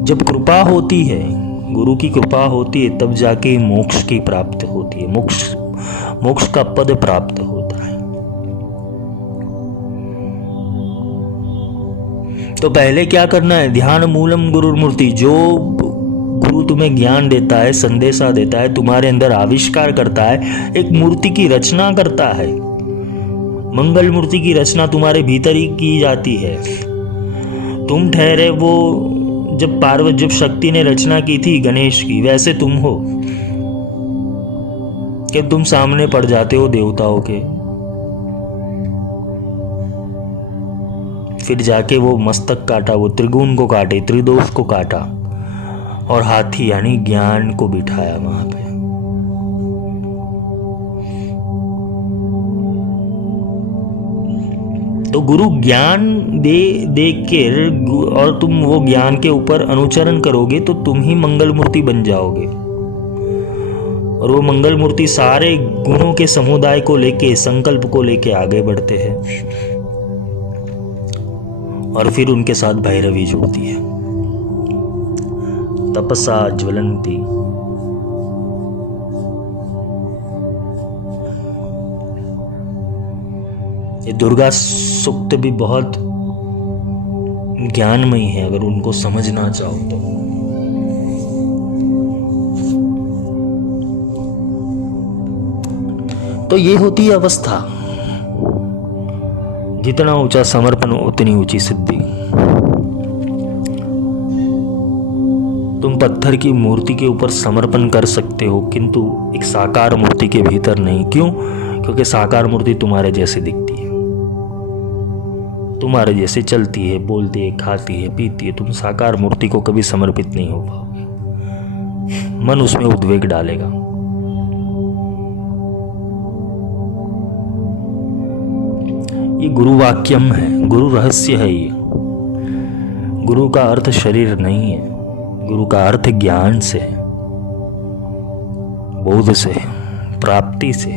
जब कृपा होती है, गुरु की कृपा होती है, तब जाके मोक्ष की प्राप्ति होती है। मोक्ष का पद प्राप्त होता है। तो पहले क्या करना है? ध्यान मूलम गुरुर्मूर्ति। जो गुरु तुम्हें ज्ञान देता है, संदेशा देता है, तुम्हारे अंदर आविष्कार करता है, एक मूर्ति की रचना करता है। मंगल मूर्ति की रचना तुम्हारे भीतर ही की जाती है। तुम ठहरे वो जब शक्ति ने रचना की थी गणेश की, वैसे तुम हो कि तुम सामने पड़ जाते हो देवताओं के। फिर जाके वो मस्तक काटा, वो त्रिगुण को काटे, त्रिदोष को काटा और हाथी यानी ज्ञान को बिठाया वहां पे। तो गुरु ज्ञान दे के और तुम वो ज्ञान के ऊपर अनुचरण करोगे तो तुम ही मंगल मूर्ति बन जाओगे। और वो मंगल मूर्ति सारे गुणों के समुदाय को लेके, संकल्प को लेके आगे बढ़ते हैं और फिर उनके साथ भैरवी जुड़ती है। तपसा ज्वलंती। ये दुर्गा सूक्त भी बहुत ज्ञानमयी है अगर उनको समझना चाहो तो ये होती है अवस्था। जितना ऊंचा समर्पण उतनी ऊंची सिद्धि। तुम पत्थर की मूर्ति के ऊपर समर्पण कर सकते हो किंतु एक साकार मूर्ति के भीतर नहीं। क्यों? क्योंकि साकार मूर्ति तुम्हारे जैसे दिखती है, तुम्हारे जैसे चलती है, बोलती है, खाती है, पीती है। तुम साकार मूर्ति को कभी समर्पित नहीं हो पाओगे। मन उसमें उद्वेग डालेगा। ये गुरु वाक्यम है, गुरु रहस्य है। ये गुरु का अर्थ शरीर नहीं है, गुरु का अर्थ ज्ञान से, बोध से, प्राप्ति से।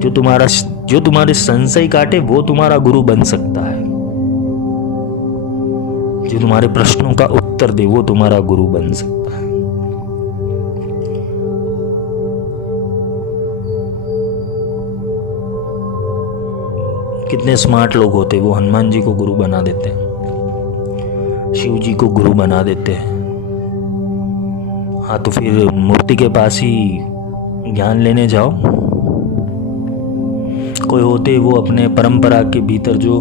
जो तुम्हारे संशय काटे वो तुम्हारा गुरु बन सकता है। जो तुम्हारे प्रश्नों का उत्तर दे वो तुम्हारा गुरु बन सकता है। कितने स्मार्ट लोग होते, वो हनुमान जी को गुरु बना देते हैं, शिव जी को गुरु बना देते हैं। हाँ, तो फिर मूर्ति के पास ही ज्ञान लेने जाओ। कोई होते वो अपने परंपरा के भीतर जो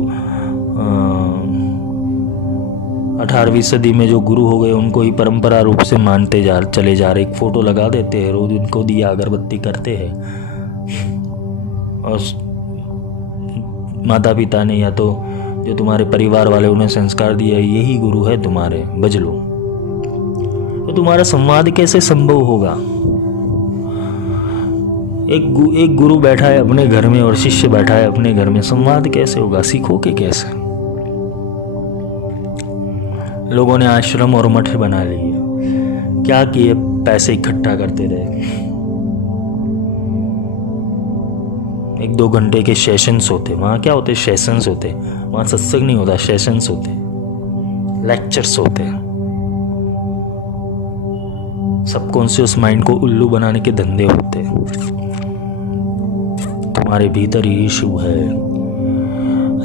18वीं सदी में जो गुरु हो गए उनको ही परंपरा रूप से मानते चले जा रहे। एक फोटो लगा देते हैं, रोज उनको दिया अगरबत्ती करते हैं और माता पिता ने या तो जो तुम्हारे परिवार वाले उन्हें संस्कार दिया, यही गुरु है तुम्हारे, बज लो। तो तुम्हारा संवाद कैसे संभव होगा? एक गुरु बैठा है अपने घर में और शिष्य बैठा है अपने घर में, संवाद कैसे होगा? सीखोगे कैसे? लोगों ने आश्रम और मठ बना लिए, क्या किए? पैसे इकट्ठा करते रहे। 1-2 घंटे के सेशंस होते। वहाँ क्या होते? सेशंस होते। वहाँ सत्संग नहीं होता, सेशंस होते, लेक्चर्स होते। सबकॉन्शियस माइंड को उल्लू बनाने के धंधे होते। तुम्हारे भीतर ही शिव है,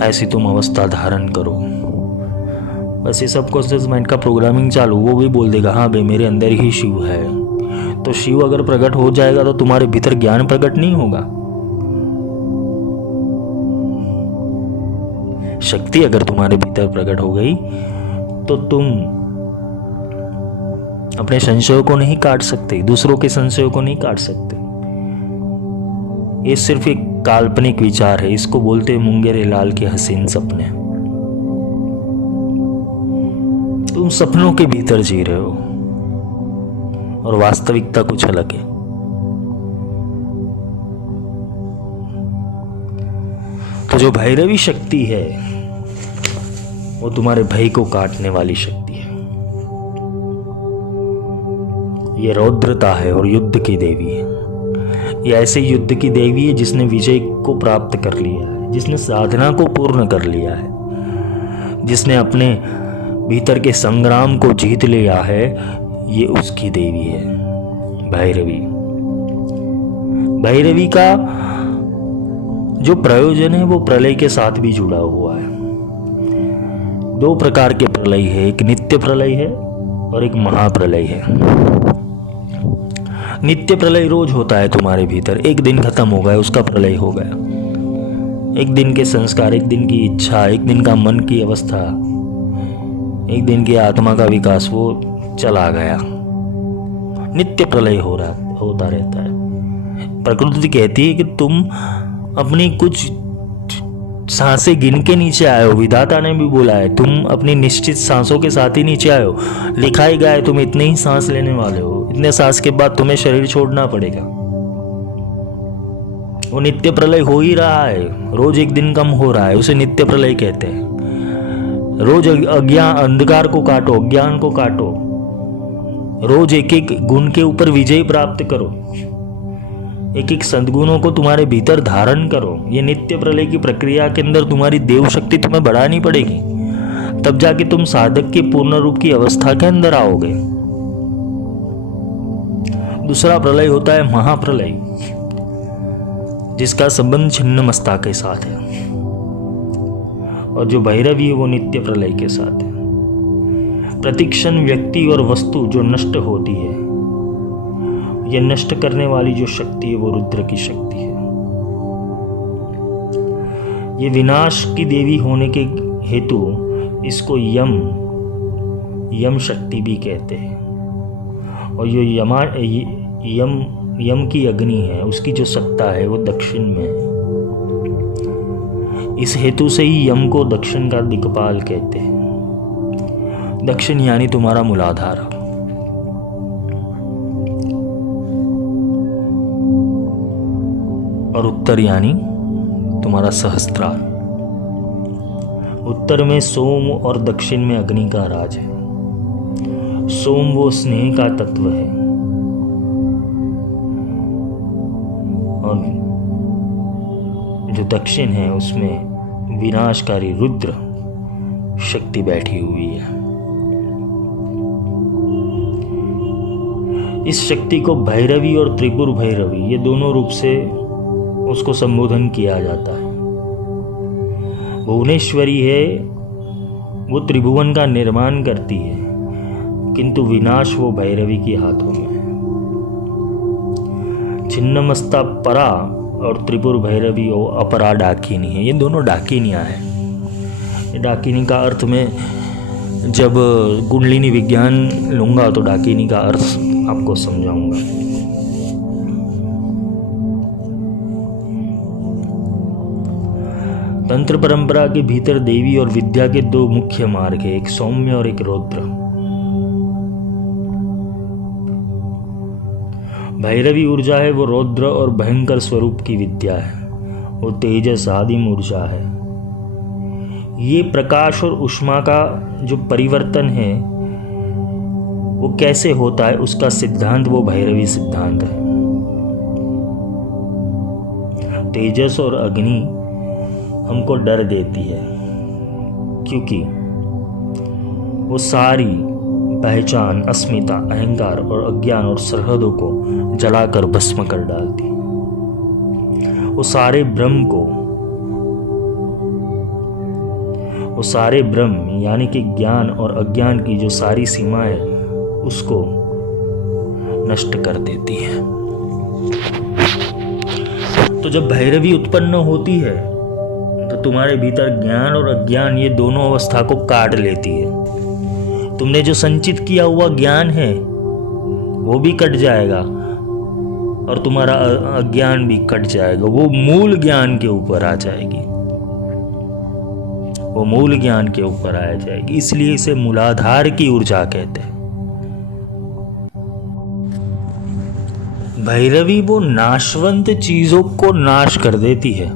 ऐसी तुम अवस्था धारण करो। बस ये सबकॉन्शियस माइंड का प्रोग्रामिंग चालू, वो भी बोल देगा हाँ भाई मेरे अंदर ही शिव है। तो शिव अगर प्रकट हो जाएगा तो तुम्हारे भीतर ज्ञान प्रकट नहीं होगा। शक्ति अगर तुम्हारे भीतर प्रकट हो गई तो तुम अपने संशयों को नहीं काट सकते, दूसरों के संशयों को नहीं काट सकते। ये सिर्फ एक काल्पनिक विचार है, इसको बोलते हैं मुंगेरे लाल के हसीन सपने। तुम सपनों के भीतर जी रहे हो और वास्तविकता कुछ अलग है। तो जो भैरवी शक्ति है वो तुम्हारे भय को काटने वाली शक्ति है। ये रौद्रता है और युद्ध की देवी है। ये ऐसे युद्ध की देवी है जिसने विजय को प्राप्त कर लिया है, जिसने साधना को पूर्ण कर लिया है, जिसने अपने भीतर के संग्राम को जीत लिया है। ये उसकी देवी है भैरवी। भैरवी का जो प्रयोजन है वो प्रलय के साथ भी जुड़ा हुआ है। दो प्रकार के प्रलय है, एक नित्य प्रलय है और एक महाप्रलय है। नित्य प्रलय रोज होता है तुम्हारे भीतर, एक दिन खत्म हो गया उसका प्रलय हो गया। एक दिन के संस्कार, एक दिन की इच्छा, एक दिन का मन की अवस्था, एक दिन की आत्मा का विकास, वो चला गया। नित्य प्रलय होता रहता है। प्रकृति कहती है कि तुम अपनी कुछ सांसें गिन के नीचे आए हो। विधाता ने भी बोला है तुम अपनी निश्चित सांसों के साथ ही नीचे आए हो। लिखा ही गया है तुम इतने ही सांस लेने वाले हो, इतने सांस के बाद तुम्हें शरीर छोड़ना पड़ेगा। वो नित्य प्रलय हो ही रहा है, रोज एक दिन कम हो रहा है, उसे नित्य प्रलय कहते हैं। रोज अज्ञान अंधकार को काटो, अज्ञान को काटो, रोज एक एक गुण के ऊपर विजय प्राप्त करो, एक एक सद्गुणों को तुम्हारे भीतर धारण करो। ये नित्य प्रलय की प्रक्रिया के अंदर तुम्हारी देव शक्ति तुम्हें बढ़ानी पड़ेगी, तब जाके तुम साधक के पूर्ण रूप की अवस्था के अंदर आओगे। दूसरा प्रलय होता है महाप्रलय, जिसका संबंध छिन्नमस्ता के साथ है, और जो भैरवी है वो नित्य प्रलय के साथ है। प्रतिक्षण व्यक्ति और वस्तु जो नष्ट होती है, ये नष्ट करने वाली जो शक्ति है वो रुद्र की शक्ति है। ये विनाश की देवी होने के हेतु इसको यम शक्ति भी कहते हैं। और जो यम की अग्नि है, उसकी जो सत्ता है वो दक्षिण में है। इस हेतु से ही यम को दक्षिण का दिक्पाल कहते हैं। दक्षिण यानी तुम्हारा मूलाधार, और उत्तर यानी तुम्हारा सहस्त्रार। उत्तर में सोम और दक्षिण में अग्नि का राज है। सोम वो स्नेह का तत्व है और जो दक्षिण है उसमें विनाशकारी रुद्र शक्ति बैठी हुई है। इस शक्ति को भैरवी और त्रिपुर भैरवी, ये दोनों रूप से उसको संबोधन किया जाता है। भुवनेश्वरी है, वो त्रिभुवन का निर्माण करती है, किंतु विनाश वो भैरवी के हाथों में है। छिन्नमस्ता परा और त्रिपुर भैरवी वो अपरा डाकिनी है। ये दोनों डाकिनियाँ हैं। डाकिनी का अर्थ में जब कुंडलिनी विज्ञान लूँगा तो डाकिनी का अर्थ आपको समझाऊंगा। तंत्र परंपरा के भीतर देवी और विद्या के दो मुख्य मार्ग है, एक सौम्य और एक रौद्र। भैरवी ऊर्जा है वो रौद्र और भयंकर स्वरूप की विद्या है, वो तेजस आदिम ऊर्जा है। ये प्रकाश और उष्मा का जो परिवर्तन है वो कैसे होता है, उसका सिद्धांत वो भैरवी सिद्धांत है। तेजस और अग्नि हमको डर देती है, क्योंकि वो सारी पहचान, अस्मिता, अहंकार और अज्ञान और सरहदों को जलाकर भस्म कर डालती। वो सारे ब्रह्म यानी कि ज्ञान और अज्ञान की जो सारी सीमाएं उसको नष्ट कर देती है। तो जब भैरवी उत्पन्न होती है तो तुम्हारे भीतर ज्ञान और अज्ञान ये दोनों अवस्था को काट लेती है। तुमने जो संचित किया हुआ ज्ञान है वो भी कट जाएगा और तुम्हारा अज्ञान भी कट जाएगा। वो मूल ज्ञान के ऊपर आ जाएगी, वो मूल ज्ञान के ऊपर आ जाएगी। इसलिए इसे मूलाधार की ऊर्जा कहते हैं। भैरवी वो नाशवंत चीजों को नाश कर देती है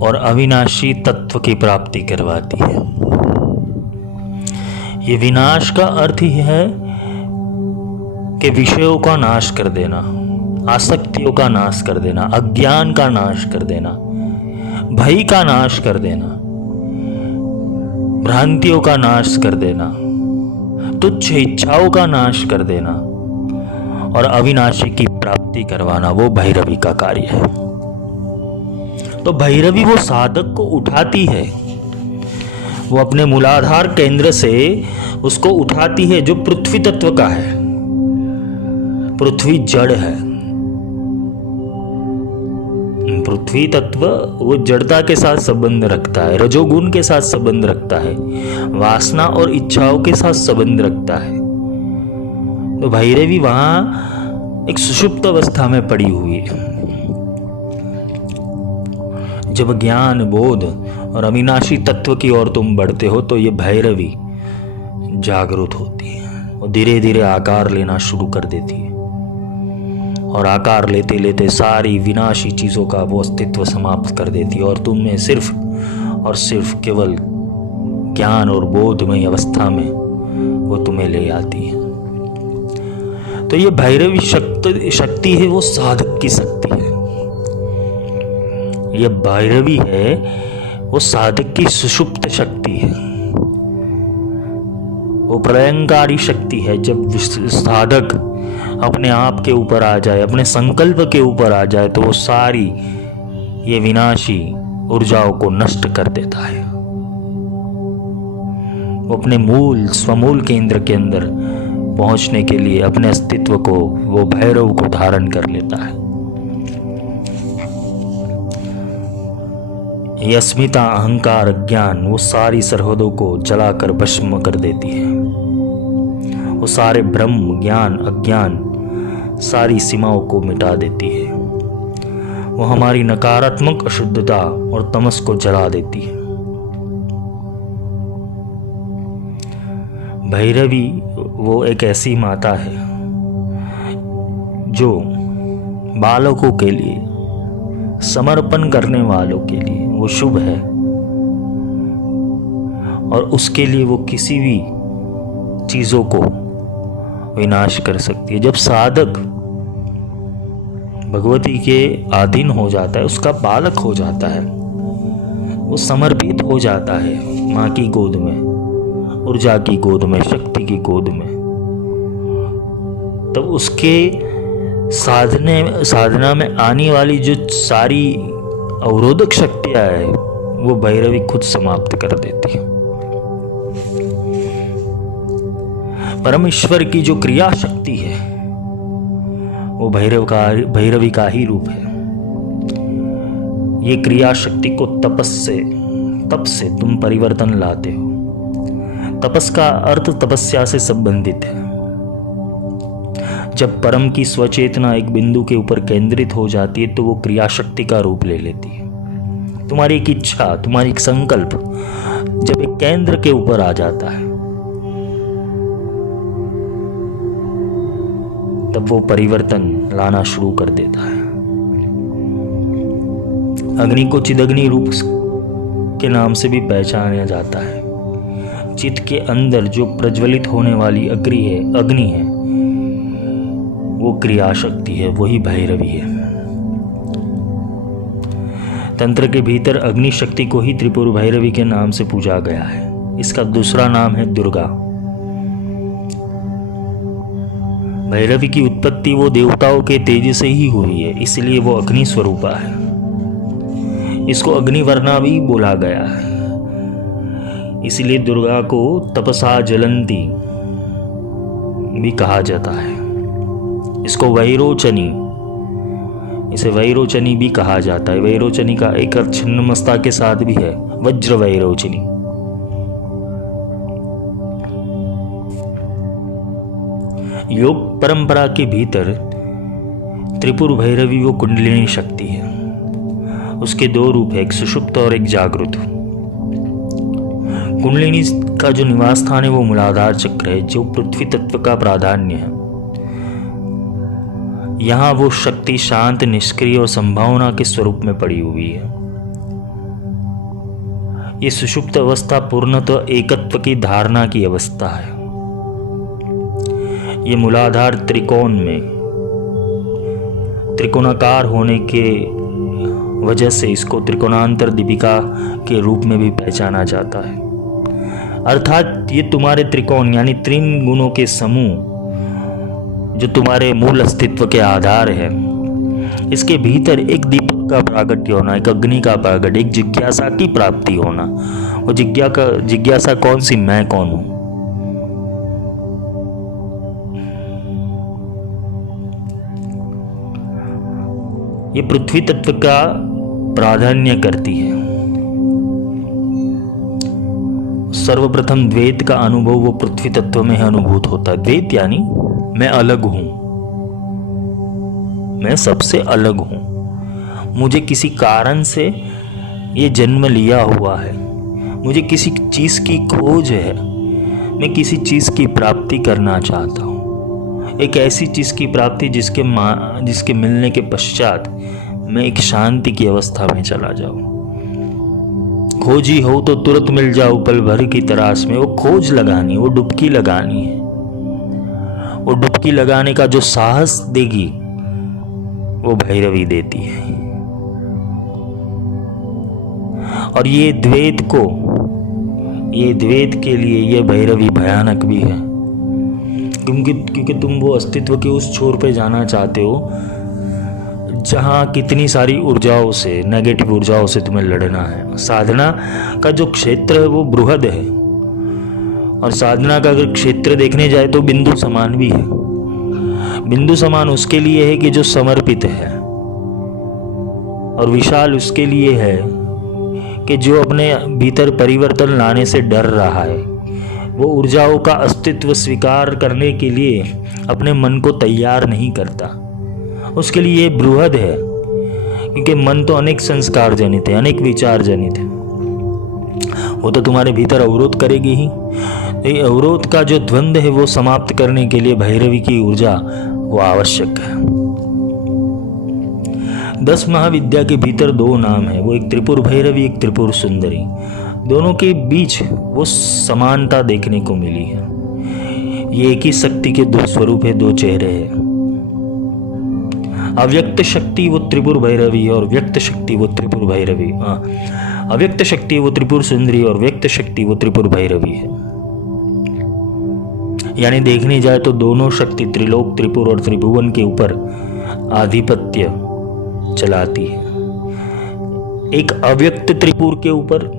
और अविनाशी तत्व की प्राप्ति करवाती है। ये विनाश का अर्थ ही है कि विषयों का नाश कर देना, आसक्तियों का नाश कर देना, अज्ञान का नाश कर देना, भय का नाश कर देना, भ्रांतियों का नाश कर देना, तुच्छ इच्छाओं का नाश कर देना और अविनाशी की प्राप्ति करवाना, वो भैरवी का कार्य है। तो भैरवी वो साधक को उठाती है, वो अपने मूलाधार केंद्र से उसको उठाती है जो पृथ्वी तत्व का है। पृथ्वी जड़ है, पृथ्वी तत्व वो जड़ता के साथ संबंध रखता है, रजोगुण के साथ संबंध रखता है, वासना और इच्छाओं के साथ संबंध रखता है। तो भैरवी वहां एक सुषुप्त अवस्था में पड़ी हुई है। जब ज्ञान, बोध और अविनाशी तत्व की ओर तुम बढ़ते हो तो ये भैरवी जागृत होती है और धीरे धीरे आकार लेना शुरू कर देती है और आकार लेते लेते सारी विनाशी चीजों का वो अस्तित्व समाप्त कर देती है और तुम में सिर्फ और सिर्फ केवल ज्ञान और बोधमय अवस्था में वो तुम्हें ले आती है। तो ये भैरवी शक्ति है, वो साधक की शक्ति है। ये भैरवी है, वो साधक की सुषुप्त शक्ति है, वो प्रलयंकारी शक्ति है। जब साधक अपने आप के ऊपर आ जाए, अपने संकल्प के ऊपर आ जाए, तो वो सारी ये विनाशी ऊर्जाओं को नष्ट कर देता है। वो अपने मूल स्वमूल केंद्र के अंदर पहुंचने के लिए अपने अस्तित्व को, वो भैरव को धारण कर लेता है। ये अस्मिता, अहंकार, अज्ञान वो सारी सरहदों को जलाकर भस्म कर देती है। वो सारे ब्रह्म, ज्ञान, अज्ञान सारी सीमाओं को मिटा देती है। वो हमारी नकारात्मक अशुद्धता और तमस को जला देती है। भैरवी वो एक ऐसी माता है जो बालकों के लिए, समर्पण करने वालों के लिए वो शुभ है और उसके लिए वो किसी भी चीजों को विनाश कर सकती है। जब साधक भगवती के अधीन हो जाता है, उसका बालक हो जाता है, वो समर्पित हो जाता है माँ की गोद में, ऊर्जा की गोद में, शक्ति की गोद में, तब उसके साधना में आने वाली जो सारी अवरोधक शक्तियां है वो भैरवी खुद समाप्त कर देती है। परमेश्वर की जो क्रिया शक्ति है वो भैरवी का ही रूप है। ये क्रिया शक्ति को तप से तुम परिवर्तन लाते हो। तपस का अर्थ तपस्या से संबंधित है। जब परम की स्वचेतना एक बिंदु के ऊपर केंद्रित हो जाती है तो वो क्रिया शक्ति का रूप ले लेती है। तुम्हारी एक इच्छा, तुम्हारी एक संकल्प जब एक केंद्र के ऊपर आ जाता है तब वो परिवर्तन लाना शुरू कर देता है। अग्नि को चिदग्नि रूप के नाम से भी पहचाना जाता है। चित्त के अंदर जो प्रज्वलित होने वाली अग्नि है वो क्रिया शक्ति है, वही भैरवी है। तंत्र के भीतर अग्नि शक्ति को ही त्रिपुर भैरवी के नाम से पूजा गया है। इसका दूसरा नाम है दुर्गा। भैरवी की उत्पत्ति वो देवताओं के तेज से ही हुई है, इसलिए वो अग्नि स्वरूपा है। इसको अग्निवर्णा भी बोला गया है। इसलिए दुर्गा को तपसा जलंती भी कहा जाता है। इसको इसे वैरोचनी भी कहा जाता है। वैरोचनी का एक अर्थ छिन्नमस्ता के साथ भी है, वज्र वैरोचनी। योग परंपरा के भीतर त्रिपुर भैरवी वो कुंडलिनी शक्ति है। उसके दो रूप है, एक सुषुप्त और एक जागृत। कुंडलिनी का जो निवास स्थान है वो मूलाधार चक्र है, जो पृथ्वी तत्व का प्राधान्य है। यहाँ वो शक्ति शांत, निष्क्रिय और संभावना के स्वरूप में पड़ी हुई है। ये सुषुप्त अवस्था पूर्णतः एकत्व की धारणा की अवस्था है। ये मूलाधार त्रिकोण में त्रिकोणाकार होने के वजह से इसको त्रिकोणांतर दीपिका के रूप में भी पहचाना जाता है। अर्थात ये तुम्हारे त्रिकोण यानी तीन गुणों के समूह जो तुम्हारे मूल अस्तित्व के आधार है, इसके भीतर एक दीपक का प्रागट्य होना, एक अग्नि का प्रागट्य, एक जिज्ञासा की प्राप्ति होना। वो जिज्ञासा कौन सी? मैं कौन हूं। ये पृथ्वी तत्व का प्राधान्य करती है। सर्वप्रथम द्वैत का अनुभव वो पृथ्वी तत्व में अनुभूत होता है। द्वैत यानी मैं अलग हूं, मैं सबसे अलग हूं, मुझे किसी कारण से ये जन्म लिया हुआ है, मुझे किसी चीज की खोज है, मैं किसी चीज की प्राप्ति करना चाहता हूं, एक ऐसी चीज की प्राप्ति जिसके मिलने के पश्चात मैं एक शांति की अवस्था में चला जाऊं। खोजी हो तो तुरंत मिल जाओ पल भर की तलाश में। वो खोज लगानी, वो डुबकी लगानी है। वो डुबकी लगाने का जो साहस देगी वो भैरवी देती है। और ये द्वैत के लिए ये भैरवी भयानक भी है, क्योंकि तुम वो अस्तित्व के उस छोर पे जाना चाहते हो जहाँ कितनी सारी ऊर्जाओं से, नेगेटिव ऊर्जाओं से तुम्हें लड़ना है। साधना का जो क्षेत्र है वो बृहद है, और साधना का अगर क्षेत्र देखने जाए तो बिंदु समान भी है। बिंदु समान उसके लिए है कि जो समर्पित है, और विशाल उसके लिए है कि जो अपने भीतर परिवर्तन लाने से डर रहा है। वो ऊर्जाओं का अस्तित्व स्वीकार करने के लिए अपने मन को तैयार नहीं करता। उसके लिए ये बृहद है, क्योंकि मन तो अनेक संस्कार जनित है, अनेक विचार जनित है। वो तो तुम्हारे भीतर अवरोध करेगी ही। ये अवरोध का जो द्वंद्व है वो समाप्त करने के लिए भैरवी की ऊर्जा वो आवश्यक है। 10 महाविद्या के भीतर 2 नाम है, वो एक त्रिपुर भैरवी, एक त्रिपुर सुंदरी। दोनों के बीच वो समानता देखने को मिली है। ये एक ही शक्ति के 2 स्वरूप है, 2 चेहरे हैं। अव्यक्त शक्ति वो त्रिपुर भैरवी और व्यक्त शक्ति वो त्रिपुर भैरवी। अव्यक्त शक्ति वो त्रिपुर सुंदरी और व्यक्त शक्ति वो त्रिपुर भैरवी है। यानी देखने जाए तो दोनों शक्ति त्रिलोक, त्रिपुर और त्रिभुवन के ऊपर आधिपत्य चलाती है। एक अव्यक्त त्रिपुर के ऊपर,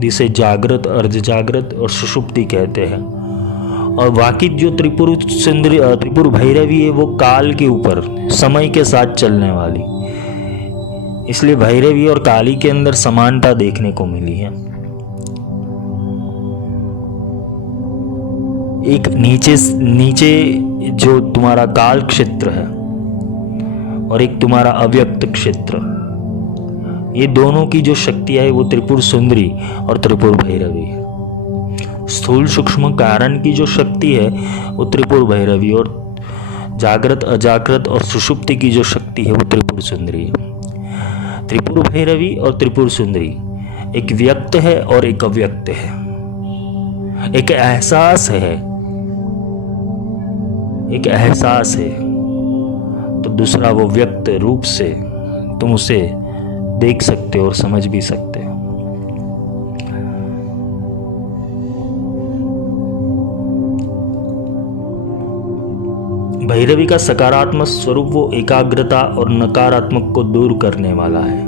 जिसे जागृत, अर्ध जागृत और सुषुप्ति कहते हैं, और बाकी जो त्रिपुर सुंदरी, त्रिपुर भैरवी है वो काल के ऊपर, समय के साथ चलने वाली। इसलिए भैरवी और काली के अंदर समानता देखने को मिली है। एक नीचे जो तुम्हारा काल क्षेत्र है और एक तुम्हारा अव्यक्त क्षेत्र, ये दोनों की जो शक्तियां है वो त्रिपुर सुंदरी और त्रिपुर भैरवी है। स्थूल सूक्ष्म कारण की जो शक्ति है वो त्रिपुर भैरवी, और जागृत, अजागृत और सुषुप्ति की जो शक्ति है वो त्रिपुर सुंदरी है। त्रिपुर भैरवी और त्रिपुर सुंदरी एक व्यक्त है और एक अव्यक्त है। एक एहसास है तो दूसरा वो व्यक्त रूप से तुम उसे देख सकते हो और समझ भी सकते हो। भैरवी का सकारात्मक स्वरूप वो एकाग्रता और नकारात्मक को दूर करने वाला है।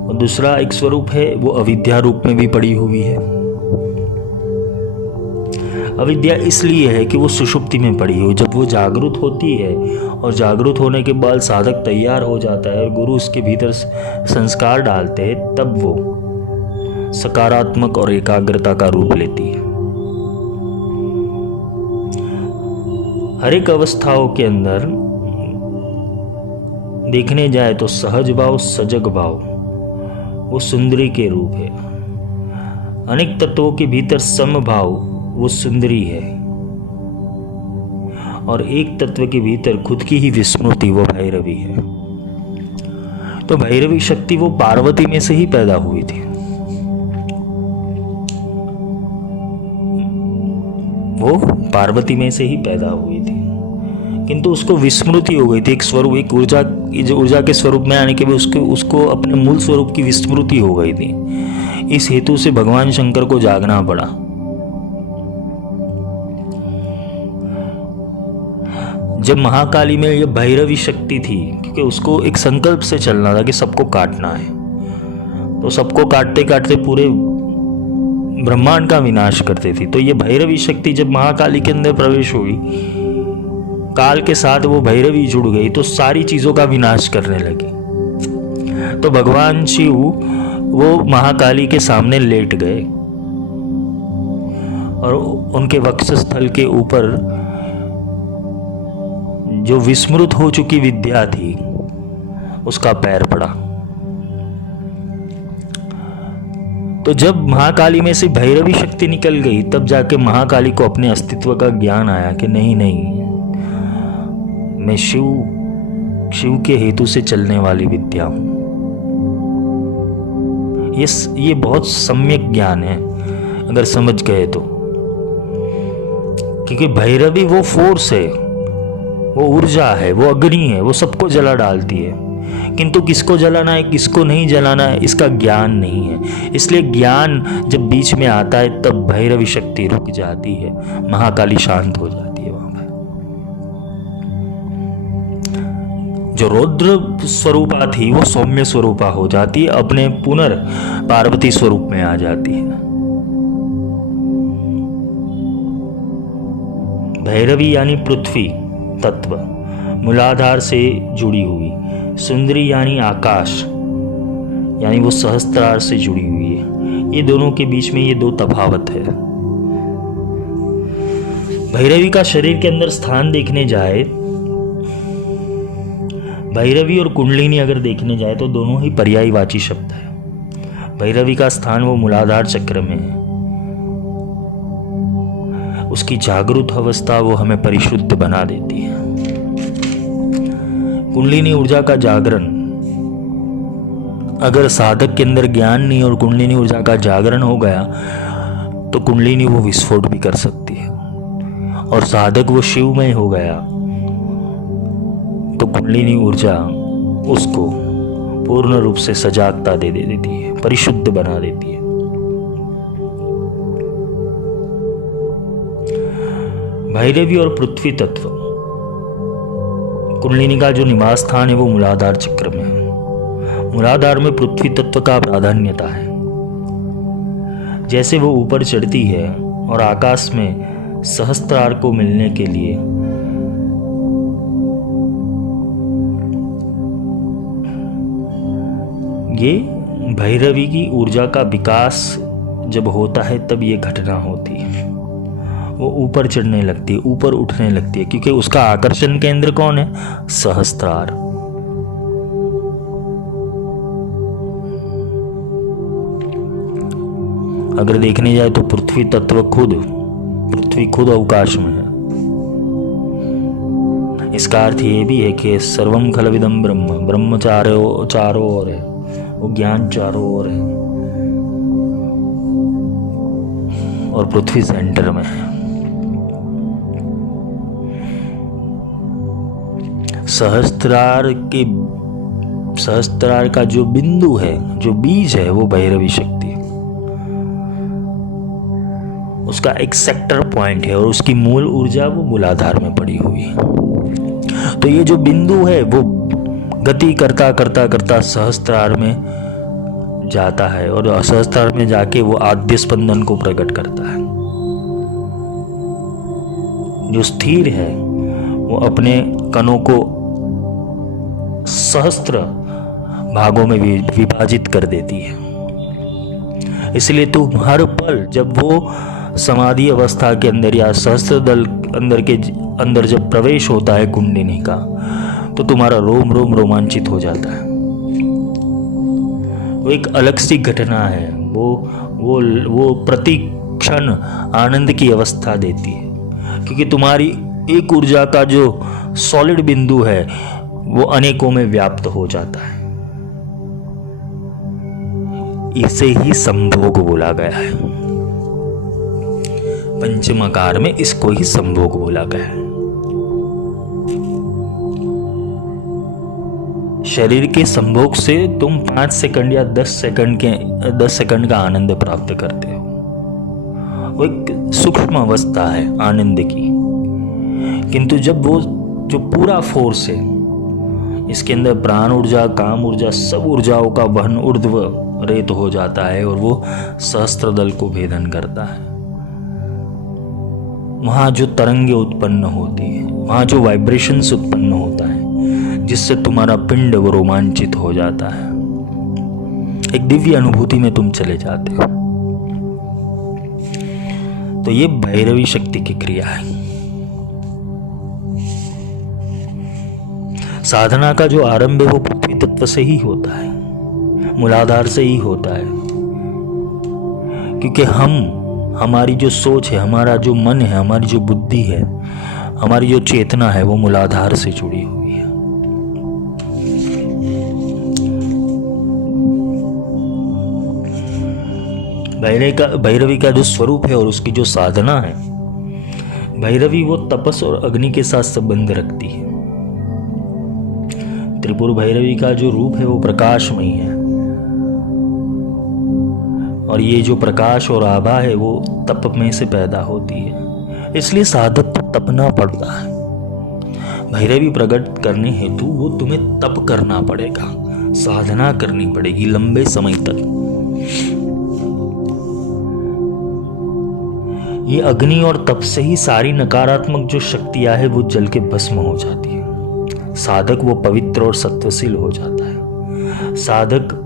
और दूसरा एक स्वरूप है वो अविद्या रूप में भी पड़ी हुई है। अविद्या इसलिए है कि वो सुषुप्ति में पड़ी हुई। जब वो जागृत होती है और जागृत होने के बाद साधक तैयार हो जाता है और गुरु उसके भीतर संस्कार डालते हैं, तब वो सकारात्मक और एकाग्रता का रूप लेती है। हर एक अवस्थाओं के अंदर देखने जाए तो सहज भाव, सजग भाव वो सुंदरी के रूप है। अनेक तत्वों के भीतर समभाव वो सुंदरी है, और एक तत्व के भीतर खुद की ही विस्मृति वो भैरवी है। तो भैरवी शक्ति वो पार्वती में से ही पैदा हुई थी। वो पार्वती में से ही पैदा हुई थी, किंतु उसको विस्मृति हो गई थी। एक स्वरूप, एक ऊर्जा के स्वरूप में आने के बाद उसको अपने मूल स्वरूप की विस्मृति हो गई थी। इस हेतु से भगवान शंकर को जागना पड़ा। जब महाकाली में यह भैरवी शक्ति थी, क्योंकि उसको एक संकल्प से चलना था कि सबको काटना है, तो सबको काटते काटते पूरे ब्रह्मांड का विनाश करते थी। तो ये भैरवी शक्ति जब महाकाली के अंदर प्रवेश हुई, काल के साथ वो भैरवी जुड़ गई, तो सारी चीजों का विनाश करने लगी। तो भगवान शिव वो महाकाली के सामने लेट गए और उनके वक्षस्थल के ऊपर जो विस्मृत हो चुकी विद्या थी उसका पैर पड़ा। तो जब महाकाली में से भैरवी शक्ति निकल गई, तब जाके महाकाली को अपने अस्तित्व का ज्ञान आया कि नहीं, मैं शिव के हेतु से चलने वाली विद्या हूं। ये बहुत सम्यक ज्ञान है अगर समझ गए तो, क्योंकि भैरवी वो फोर्स है, वो ऊर्जा है, वो अग्नि है, वो सबको जला डालती है। किंतु किसको जलाना है, किसको नहीं जलाना है, इसका ज्ञान नहीं है। इसलिए ज्ञान जब बीच में आता है तब भैरवी शक्ति रुक जाती है, महाकाली शांत हो जाती है। वहां पर जो रौद्र स्वरूपा थी वो सौम्य स्वरूपा हो जाती है, अपने पुनर् पार्वती स्वरूप में आ जाती है। भैरवी यानी पृथ्वी तत्व मूलाधार से जुड़ी हुई, सुंदरी यानी आकाश, यानी वो सहस्त्रार से जुड़ी हुई है। ये दोनों के बीच में ये दो तफावत है। भैरवी का शरीर के अंदर स्थान देखने जाए, भैरवी और कुंडलिनी अगर देखने जाए तो दोनों ही पर्यायवाची शब्द है। भैरवी का स्थान वो मूलाधार चक्र में है, उसकी जागृत अवस्था वो हमें परिशुद्ध बना देती है। कुंडलिनी ऊर्जा का जागरण, अगर साधक के अंदर ज्ञान नहीं और कुंडलिनी ऊर्जा का जागरण हो गया तो कुंडलिनी वो विस्फोट भी कर सकती है, और साधक वो शिवमय हो गया तो कुंडलिनी ऊर्जा उसको पूर्ण रूप से सजागता दे देती है, परिशुद्ध बना देती है। भैरवी और पृथ्वी तत्व, कुंडलिनी का जो निवास स्थान है वो मूलाधार चक्र में है। मूलाधार में पृथ्वी तत्व का प्राधान्यता है। जैसे वो ऊपर चढ़ती है और आकाश में सहस्त्रार को मिलने के लिए ये भैरवी की ऊर्जा का विकास जब होता है तब ये घटना होती है। वो ऊपर चढ़ने लगती है, ऊपर उठने लगती है, क्योंकि उसका आकर्षण केंद्र कौन है? सहस्त्रार। अगर देखने जाए तो पृथ्वी तत्व पृथ्वी खुद अवकाश में है। इसका अर्थ ये भी है कि सर्वम खलविदम ब्रह्म, ब्रह्म चारों ओर है, वो ज्ञान चारों ओर है, और पृथ्वी सेंटर में है। सहस्त्रार का जो बिंदु है, जो बीज है, वो भैरवी शक्ति, उसका एक सेक्टर पॉइंट है और उसकी मूल ऊर्जा वो मूलाधार में पड़ी हुई है। तो ये जो बिंदु है वो गति करता करता करता सहस्त्रार में जाता है, और सहस्त्रार में जाके वो आद्य स्पंदन को प्रकट करता है। जो स्थिर है वो अपने कणों को सहस्त्र भागों में विभाजित कर देती है। इसलिए तुम हर पल जब वो समाधि अवस्था के अंदर या सहस्त्र दल अंदर के अंदर जब प्रवेश होता है कुंडलिनी का, तो तुम्हारा रोम रोम रोमांचित हो जाता है। वो एक अलग सी घटना है। वो प्रति क्षण आनंद की अवस्था देती है, क्योंकि तुम्हारी एक ऊर्जा का जो सॉलिड बिंदु है वो अनेकों में व्याप्त हो जाता है। इसे ही संभोग बोला गया है। पंचमाकार में इसको ही संभोग बोला गया है। शरीर के संभोग से तुम 5 सेकंड या 10 सेकंड का आनंद प्राप्त करते हो। वो एक सूक्ष्म अवस्था है आनंद की, किंतु जब वो जो पूरा फोर्स है, इसके अंदर प्राण ऊर्जा, काम ऊर्जा, सब ऊर्जाओं का वहन ऊर्ध्व रेत हो जाता है और वो सहस्त्र दल को भेदन करता है। वहां जो तरंगे उत्पन्न होती है, वहां जो वाइब्रेशंस उत्पन्न होता है, जिससे तुम्हारा पिंड वो रोमांचित हो जाता है। एक दिव्य अनुभूति में तुम चले जाते हो। तो ये भैरवी शक्ति की क्रिया है। साधना का जो आरंभ है वो पृथ्वी तत्व से ही होता है, मूलाधार से ही होता है, क्योंकि हमारी जो सोच है, हमारा जो मन है, हमारी जो बुद्धि है, हमारी जो चेतना है, वो मूलाधार से जुड़ी हुई है। भैरवी का जो स्वरूप है और उसकी जो साधना है, भैरवी वो तपस और अग्नि के साथ संबंध रखती है। त्रिपुर भैरवी का जो रूप है वो प्रकाशमयी है, और ये जो प्रकाश और आभा है वो तप में से पैदा होती है। इसलिए साधक को तपना पड़ता है। भैरवी प्रकट करने हेतु वो तुम्हें तप करना पड़ेगा, साधना करनी पड़ेगी लंबे समय तक। ये अग्नि और तप से ही सारी नकारात्मक जो शक्तियां है वो जल के भस्म हो जाती है। साधक वो पवित्र और सत्वशील हो जाता है। साधक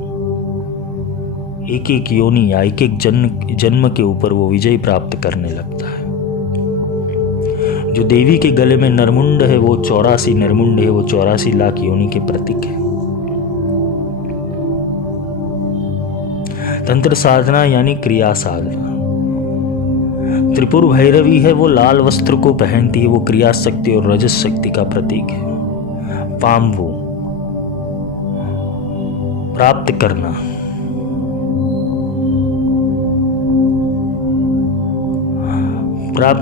एक एक योनि या एक एक जन्म के ऊपर वो विजय प्राप्त करने लगता है। जो देवी के गले में नरमुंड है वो 84 नरमुंड है, वो 84 लाख योनि के प्रतीक है। तंत्र साधना यानी क्रिया साधना। त्रिपुर भैरवी है वो लाल वस्त्र को पहनती है, वो क्रिया शक्ति और रजस शक्ति का प्रतीक है। पाम्बु प्राप्त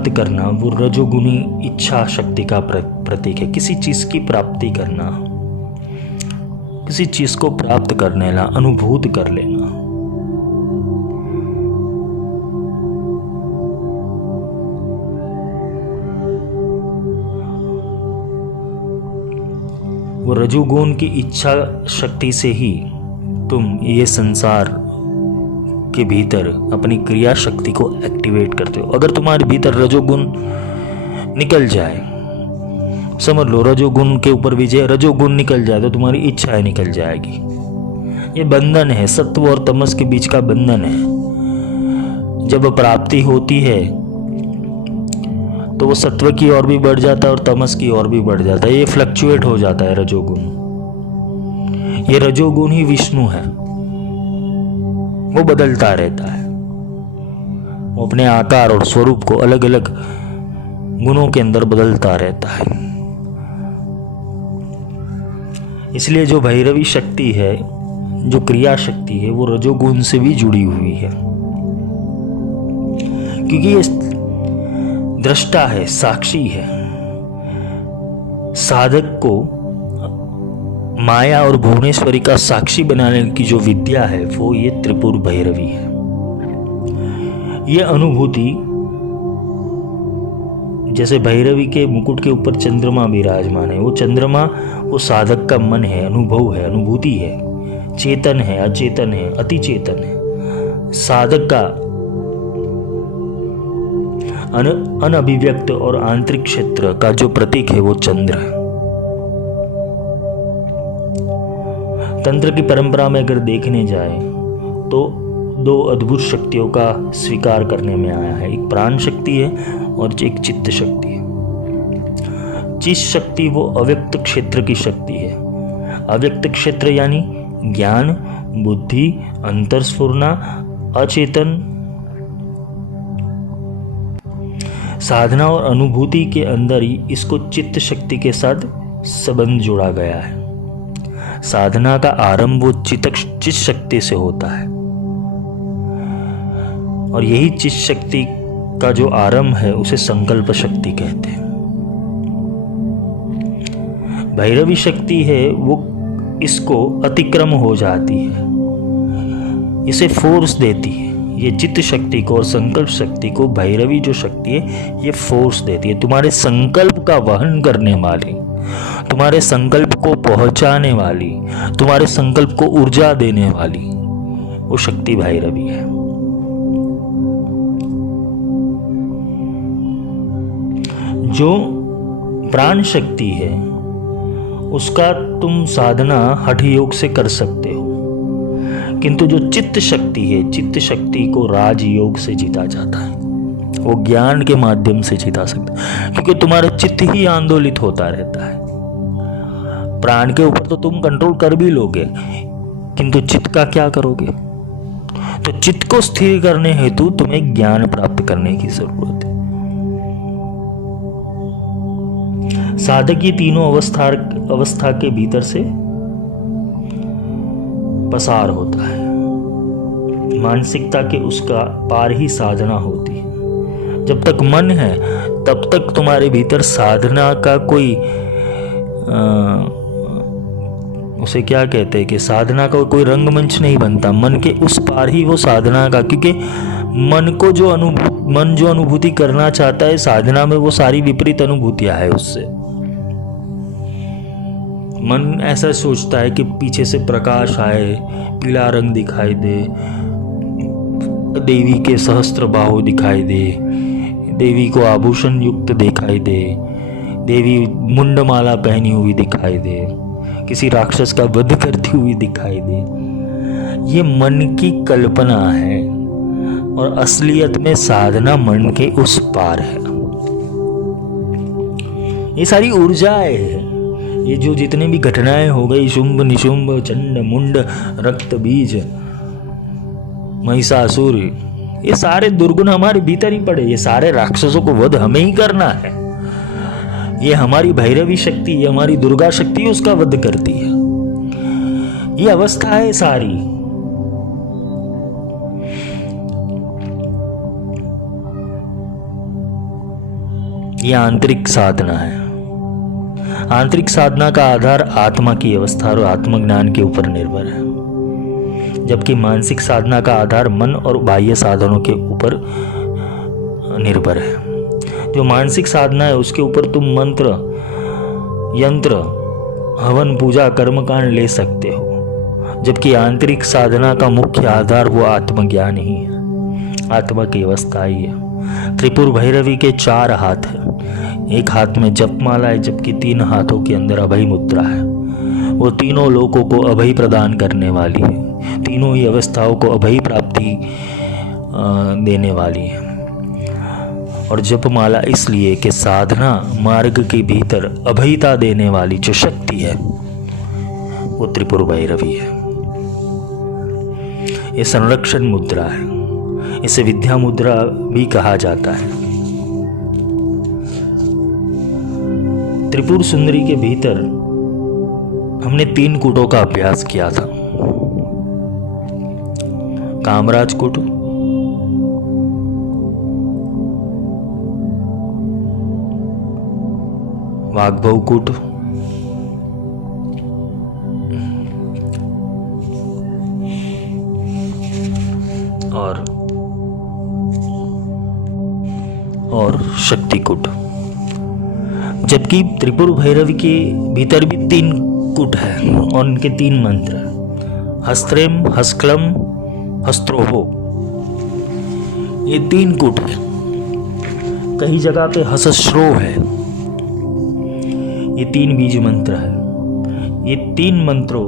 करना, वो रजोगुणी इच्छा शक्ति का प्रतीक है। किसी चीज की प्राप्ति करना, किसी चीज को प्राप्त कर लेना, अनुभूत कर लेना। वो रजोगुण की इच्छा शक्ति से ही तुम ये संसार के भीतर अपनी क्रिया शक्ति को एक्टिवेट करते हो। अगर तुम्हारे भीतर रजोगुण निकल जाए, समझ लो रजोगुण के ऊपर विजय, रजोगुण निकल जाए तो तुम्हारी इच्छाएं निकल जाएगी। ये बंधन है, सत्व और तमस के बीच का बंधन है। जब प्राप्ति होती है तो वो सत्व की ओर भी बढ़ जाता है और तमस की ओर भी बढ़ जाता है। ये फ्लक्चुएट हो जाता है रजोगुण। ये रजोगुण ही विष्णु है, वो बदलता रहता है। वो अपने आकार और स्वरूप को अलग अलग गुणों के अंदर बदलता रहता है। इसलिए जो भैरवी शक्ति है, जो क्रिया शक्ति है, वो रजोगुण से भी जुड़ी हुई है, क्योंकि ये दृष्टा है, साक्षी है। साधक को माया और भुवनेश्वरी का साक्षी बनाने की जो विद्या है वो ये त्रिपुर भैरवी है। ये अनुभूति, जैसे भैरवी के मुकुट के ऊपर चंद्रमा विराजमान है, वो चंद्रमा वो साधक का मन है, अनुभव है, अनुभूति है, चेतन है, अचेतन है, अति चेतन है। साधक का अनअभिव्यक्त और आंतरिक क्षेत्र का जो प्रतीक है वो चंद्र है। तंत्र की परंपरा में अगर देखने जाए तो 2 अद्भुत शक्तियों का स्वीकार करने में आया है। एक प्राण शक्ति है और एक चित्त शक्ति है। चित शक्ति वो अव्यक्त क्षेत्र की शक्ति है। अव्यक्त क्षेत्र यानी ज्ञान, बुद्धि, अंतर्स्फुरना, अचेतन, साधना और अनुभूति के अंदर ही इसको चित्त शक्ति के साथ संबंध जोड़ा गया है। साधना का आरंभ वो चित्त शक्ति से होता है और यही चित्त शक्ति का जो आरंभ है उसे संकल्प शक्ति कहते हैं। भैरवी शक्ति है वो इसको अतिक्रम हो जाती है, इसे फोर्स देती है। ये चित्त शक्ति को और संकल्प शक्ति को भैरवी जो शक्ति है ये फोर्स देती है। तुम्हारे संकल्प का वहन करने वाली, तुम्हारे संकल्प को पहुंचाने वाली, तुम्हारे संकल्प को ऊर्जा देने वाली वो शक्ति भैरवी है। जो प्राण शक्ति है उसका तुम साधना हठ योग से कर सकते हो, किंतु जो चित्त शक्ति है, चित्त शक्ति को राजयोग से जीता जाता है। वो ज्ञान के माध्यम से जीता सकता है, क्योंकि तुम्हारा चित्त ही आंदोलित होता रहता है। प्राण के ऊपर तो तुम कंट्रोल कर भी लोगे, किंतु चित्त का क्या करोगे? तो चित्त को स्थिर करने हेतु तुम्हें ज्ञान प्राप्त करने की जरूरत है। साधक ये तीनों अवस्था के भीतर से पसार होता है। मानसिकता के उसका पार ही साधना होती है। जब तक मन है तब तक तुम्हारे भीतर साधना का कोई उसे क्या कहते हैं कि साधना का कोई रंगमंच नहीं बनता। मन के उस पार ही वो साधना का, क्योंकि मन जो अनुभूति करना चाहता है साधना में वो सारी विपरीत अनुभूतियां है उससे। मन ऐसा सोचता है कि पीछे से प्रकाश आए, पीला रंग दिखाई दे, देवी के सहस्त्र बाहु दिखाई दे, देवी को आभूषण युक्त दिखाई दे, देवी मुंडमाला पहनी हुई दिखाई दे, किसी राक्षस का वध करती हुई दिखाई दे। ये मन की कल्पना है और असलियत में साधना मन के उस पार है। ये सारी ऊर्जाएं है। ये जो जितने भी घटनाएं हो गई, शुंभ निशुंभ, चंड मुंड, रक्त बीज, महिषासुर, ये सारे दुर्गुण हमारे भीतर ही पड़े। ये सारे राक्षसों को वध हमें ही करना है। ये हमारी भैरवी शक्ति, ये हमारी दुर्गा शक्ति उसका वध करती है। ये अवस्था है सारी। ये आंतरिक साधना है। आंतरिक साधना का आधार आत्मा की अवस्था और आत्मज्ञान के ऊपर निर्भर है, जबकि मानसिक साधना का आधार मन और बाह्य साधनों के ऊपर निर्भर है। जो मानसिक साधना है उसके ऊपर तुम मंत्र, यंत्र, हवन, पूजा, कर्मकांड ले सकते हो, जबकि आंतरिक साधना का मुख्य आधार वो आत्मज्ञान ही है, आत्मा की अवस्था ही है। त्रिपुर भैरवी के 4 हाथ है। एक हाथ में जपमाला है, जबकि 3 हाथों के अंदर अभय मुद्रा है। वो तीनों लोगों को अभय प्रदान करने वाली है, तीनों ही अवस्थाओं को अभय प्राप्ति देने वाली है। और जपमाला इसलिए कि साधना मार्ग के भीतर अभयता देने वाली जो शक्ति है वो त्रिपुर भैरवी है। ये संरक्षण मुद्रा है, इसे विद्या मुद्रा भी कहा जाता है। त्रिपुर सुंदरी के भीतर हमने 3 कूटों का अभ्यास किया था। कामराज कूट, वाग्भव कूट और शक्ति कूट। जबकि त्रिपुर भैरवी के भीतर भी 3 कूट है और उनके 3 मंत्र, हस्त्रेम, हस्क्लम, हस्त्रोहो। ये 3 कूट है। कई जगह पे हसश्रो है। ये 3 बीज मंत्र है। ये 3 मंत्रों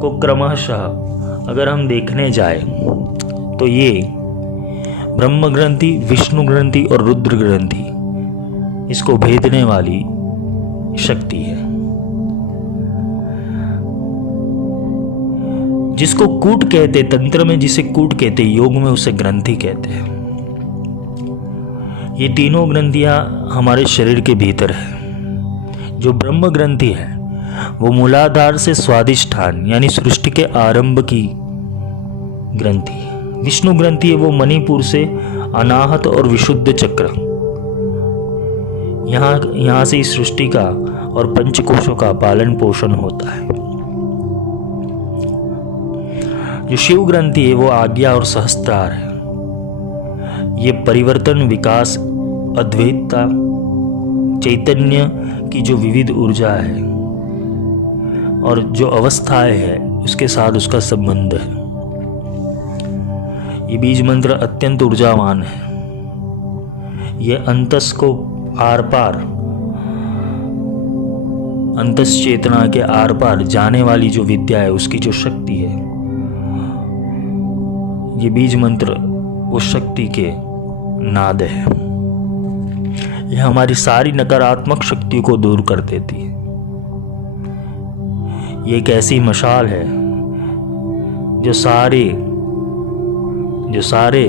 को क्रमशः अगर हम देखने जाए तो ये ब्रह्म ग्रंथि, विष्णु ग्रंथि और रुद्र ग्रंथि, इसको भेदने वाली शक्ति है। जिसको कूट कहते, तंत्र में जिसे कूट कहते, योग में उसे ग्रंथि कहते हैं। ये तीनों ग्रंथियां हमारे शरीर के भीतर है। जो ब्रह्म ग्रंथि है वो मूलाधार से स्वादिष्ठान यानी सृष्टि के आरंभ की ग्रंथि। विष्णु ग्रंथि है वो मणिपुर से अनाहत और विशुद्ध चक्र, यहाँ से इस सृष्टि का और पंचकोशों का पालन पोषण होता है। जो शिव ग्रंथि है वो आज्ञा और सहस्त्रार है। ये परिवर्तन, विकास, अद्वैतता, चैतन्य की जो विविध ऊर्जा है और जो अवस्थाएं है उसके साथ उसका संबंध है। ये बीज मंत्र अत्यंत ऊर्जावान है। ये अंतस को आर पार, अंतस चेतना के आर पार जाने वाली जो विद्या है, उसकी जो शक्ति है, ये बीज मंत्र उस शक्ति के नाद है। यह हमारी सारी नकारात्मक शक्तियों को दूर कर देती है। ये एक ऐसी मशाल है जो सारे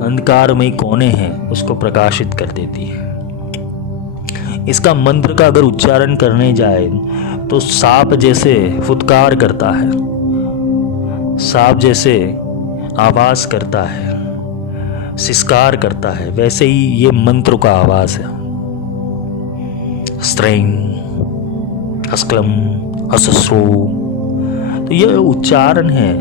अंधकारमय कोने हैं उसको प्रकाशित कर देती है। इसका मंत्र का अगर उच्चारण करने जाए तो सांप जैसे फुटकार करता है, सांप जैसे आवाज करता है, सिस्कार करता है, वैसे ही ये मंत्र का आवाज है। स्त्रैं अस्क्लम असस्रो, तो ये उच्चारण है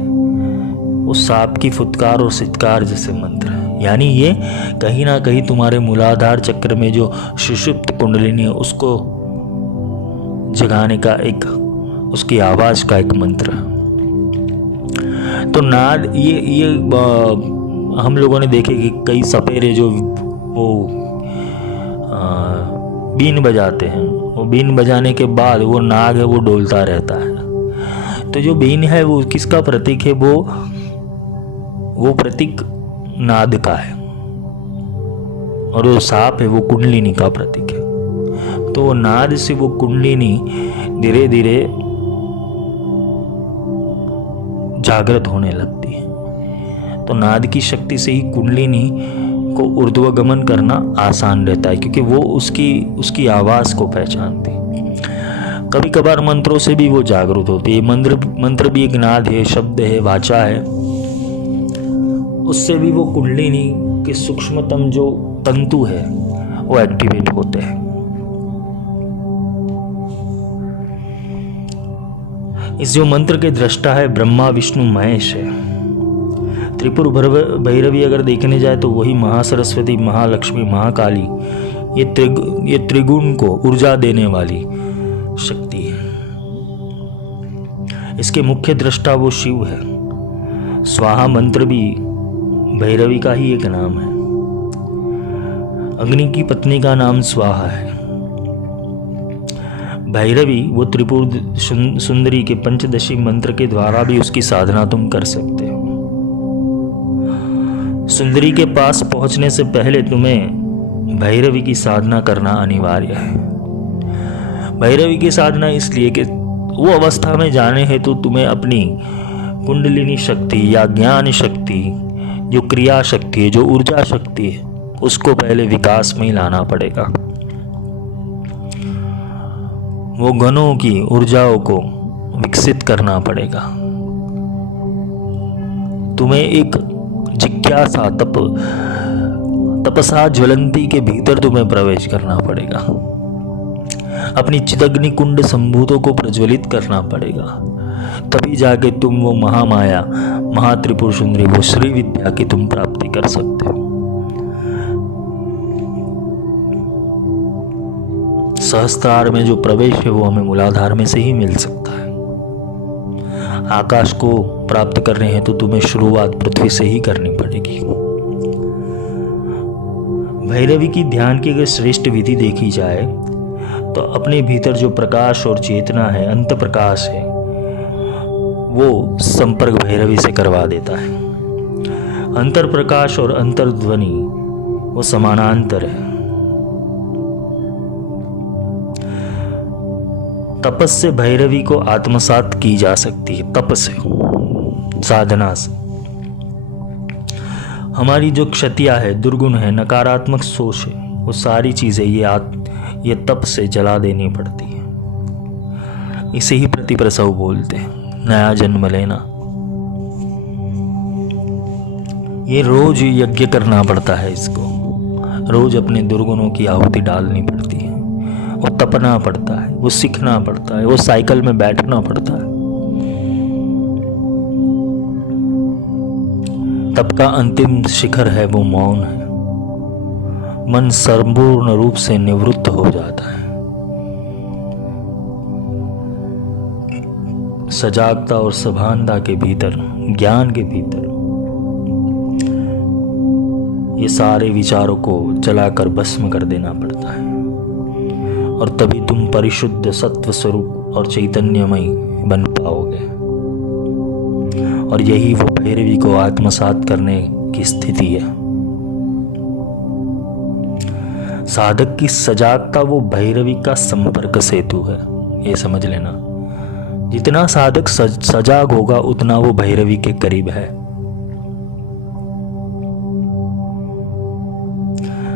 उस सांप की फुटकार और सित्कार जैसे मंत्र है। यानी ये कहीं ना कहीं तुम्हारे मूलाधार चक्र में जो सुषुप्त कुंडलिनी है उसको जगाने का एक, उसकी आवाज का एक मंत्र है। तो नाद ये हम लोगों ने देखे कि कई सपेरे जो वो बीन बजाते हैं, वो बीन बजाने के बाद वो नाग है वो डोलता रहता है। तो जो बीन है वो किसका प्रतीक है? वो प्रतीक नाद का है, और वो सांप है वो कुंडलिनी का प्रतीक है। तो वो नाद से वो कुंडलिनी धीरे धीरे जागृत होने लगती है। तो नाद की शक्ति से ही कुंडलिनी को ऊर्ध्वगमन करना आसान रहता है, क्योंकि वो उसकी आवाज को पहचानती। कभी कभार मंत्रों से भी वो जागृत होती है। मंत्र भी एक नाद है, शब्द है, वाचा है। उससे भी वो कुंडलिनी के सूक्ष्मतम जो तंतु है वो एक्टिवेट होते हैं। इस जो मंत्र के दृष्टा है ब्रह्मा, विष्णु, महेश है। त्रिपुर भैरवी अगर देखने जाए तो वही महासरस्वती, महालक्ष्मी, महाकाली, ये त्रिगुण को ऊर्जा देने वाली शक्ति है। इसके मुख्य दृष्टा वो शिव है। स्वाहा मंत्र भी भैरवी का ही एक नाम है। अग्नि की पत्नी का नाम स्वाहा है। भैरवी वो त्रिपुर सुंदरी के पंचदशी मंत्र के द्वारा भी उसकी साधना तुम कर सकते हो। सुंदरी के पास पहुंचने से पहले तुम्हें भैरवी की साधना करना अनिवार्य है। भैरवी की साधना इसलिए कि वो अवस्था में जाने हेतु तुम्हें अपनी कुंडलिनी शक्ति या ज्ञान शक्ति, जो क्रिया शक्ति है, जो ऊर्जा शक्ति है, उसको पहले विकास में ही लाना पड़ेगा। वो गणों की ऊर्जाओं को विकसित करना पड़ेगा। तुम्हें एक जिज्ञासा, तपसा ज्वलंती के भीतर तुम्हें प्रवेश करना पड़ेगा। अपनी चिदग्नि कुंड संभूतों को प्रज्वलित करना पड़ेगा। तभी जाके तुम वो महामाया, महात्रिपुर सुंदरी, वो श्री विद्या की तुम प्राप्ति कर सकते हो। सहस्त्रार में जो प्रवेश है वो हमें मूलाधार में से ही मिल सकता है। आकाश को प्राप्त करने हैं तो तुम्हें शुरुआत पृथ्वी से ही करनी पड़ेगी। भैरवी की ध्यान की अगर श्रेष्ठ विधि देखी जाए तो अपने भीतर जो प्रकाश और चेतना है, अंत प्रकाश है, वो संपर्क भैरवी से करवा देता है। अंतर प्रकाश और अंतर ध्वनि वो समानांतर है। तपस से भैरवी को आत्मसात की जा सकती है, तप से, साधना से। हमारी जो क्षतियाँ है, दुर्गुण है, नकारात्मक सोच है, वो सारी चीज़ें ये तप से जला देनी पड़ती है। इसे ही प्रतिप्रसव बोलते हैं, नया जन्म लेना। ये रोज यज्ञ करना पड़ता है, इसको रोज अपने दुर्गुणों की आहुति डालनी पड़ती है, वो तपना पड़ता है, वो सीखना पड़ता है, वो साइकिल में बैठना पड़ता है। तप का अंतिम शिखर है वो मौन है। मन संपूर्ण रूप से निवृत्त हो जाता है। सजागता और सभानता के भीतर, ज्ञान के भीतर ये सारे विचारों को जलाकर भस्म कर देना पड़ता है, और तभी तुम परिशुद्ध सत्व स्वरूप और चैतन्यमय बन पाओगे। और यही वो भैरवी को आत्मसात करने की स्थिति है। साधक की सजागता वो भैरवी का संपर्क सेतु है, ये समझ लेना। जितना साधक सजाग होगा उतना वो भैरवी के करीब है।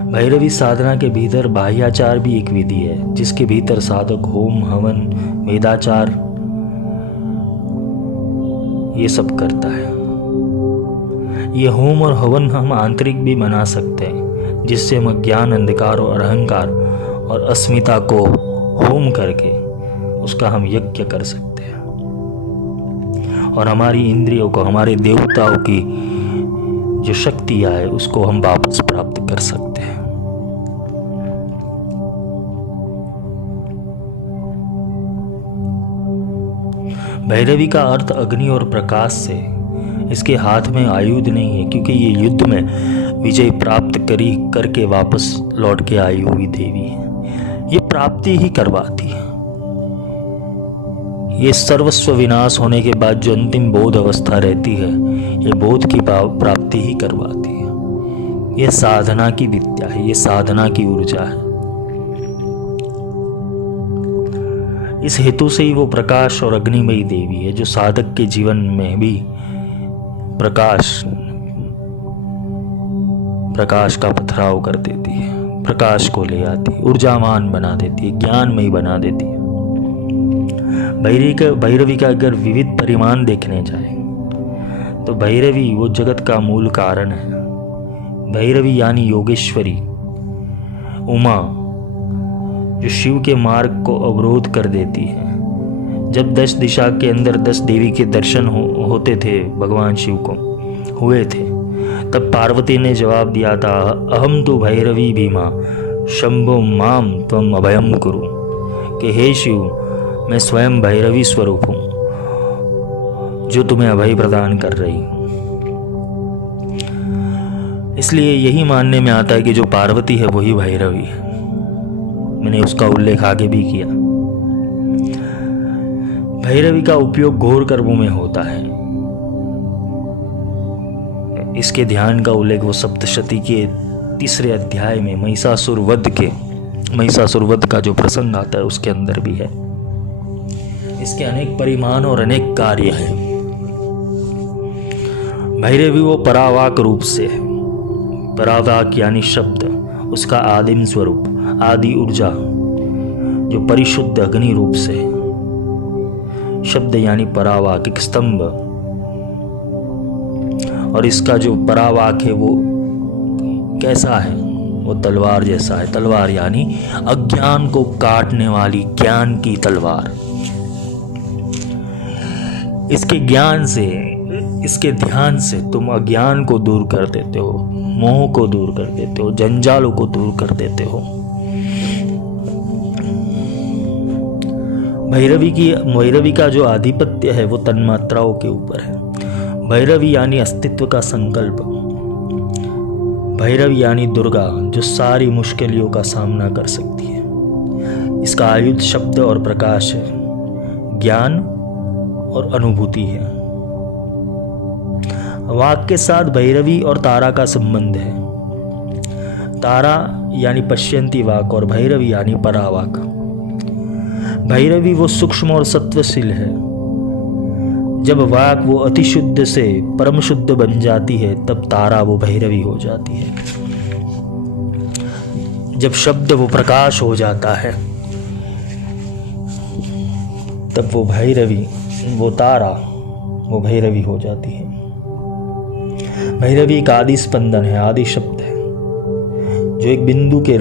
भैरवी साधना के भीतर बाह्याचार भी एक विधि है, जिसके भीतर साधक होम, हवन, वेदाचार ये सब करता है। ये होम और हवन हम आंतरिक भी बना सकते हैं, जिससे हम अज्ञान, अंधकार और अहंकार और अस्मिता को होम करके उसका हम यज्ञ कर सकते हैं, और हमारी इंद्रियों को, हमारे देवताओं की जो शक्तियाँ है उसको हम वापस प्राप्त कर सकते हैं। भैरवी का अर्थ अग्नि और प्रकाश से। इसके हाथ में आयुध नहीं है, क्योंकि ये युद्ध में विजय प्राप्त करके वापस लौट के आई हुई देवी है। ये प्राप्ति ही करवाती है। ये सर्वस्व विनाश होने के बाद जो अंतिम बोध अवस्था रहती है, ये बोध की प्राप्ति ही करवाती है। ये साधना की विद्या है, ये साधना की ऊर्जा है। इस हेतु से ही वो प्रकाश और अग्निमयी देवी है, जो साधक के जीवन में भी प्रकाश का पथराव कर देती है, प्रकाश को ले आती है, ऊर्जावान बना देती है, ज्ञानमयी बना देती है। भैरवी का अगर विविध परिमाण देखने जाए तो भैरवी वो जगत का मूल कारण है। भैरवी यानी योगेश्वरी, उमा, जो शिव के मार्ग को अवरोध कर देती है। जब 10 दिशा के अंदर 10 देवी के दर्शन होते थे, भगवान शिव को हुए थे, तब पार्वती ने जवाब दिया था, अहम तो भैरवी भीमा शंभो माम त्वम अभयम कुरु, कि हे शिव, मैं स्वयं भैरवी स्वरूप हूँ जो तुम्हें अभय प्रदान कर रही हूँ। इसलिए यही मानने में आता है कि जो पार्वती है वही भैरवी है। मैंने उसका उल्लेख आगे भी किया। भैरवी का उपयोग घोर कर्मों में होता है। इसके ध्यान का उल्लेख वो सप्तशती के 3 अध्याय में महिषासुर वध का जो प्रसंग आता है उसके अंदर भी है। इसके अनेक परिमाण और अनेक कार्य हैं। भैरवी वो परावाक रूप से है। परावाक यानी शब्द, उसका आदिम स्वरूप, आदि ऊर्जा, जो परिशुद्ध अग्नि रूप से है। शब्द यानी परावाक, एक स्तंभ, और इसका जो परावाक है वो कैसा है? वो तलवार जैसा है। तलवार यानी अज्ञान को काटने वाली ज्ञान की तलवार। इसके ज्ञान से, इसके ध्यान से तुम अज्ञान को दूर कर देते हो, मोह को दूर कर देते हो, जंजालों को दूर कर देते हो। भैरवी का जो आधिपत्य है वो तन्मात्राओं के ऊपर है। भैरवी यानी अस्तित्व का संकल्प। भैरवी यानी दुर्गा, जो सारी मुश्किलों का सामना कर सकती है। इसका आयुध शब्द और प्रकाश है, ज्ञान और अनुभूति है। वाक के साथ भैरवी और तारा का संबंध है। तारा यानी पश्यंती वाक और भैरवी यानी परावाक। भैरवी वो सूक्ष्म और सत्वशील है। जब वाक वो अति शुद्ध से परम शुद्ध बन जाती है तब तारा वो भैरवी हो जाती है। जब शब्द वो प्रकाश हो जाता है तब वो भैरवी, वो तारा वो भैरवी हो जाती है। भैरवी एक आदि स्पंदन है, आदि शब्द है, जो एक बिंदु के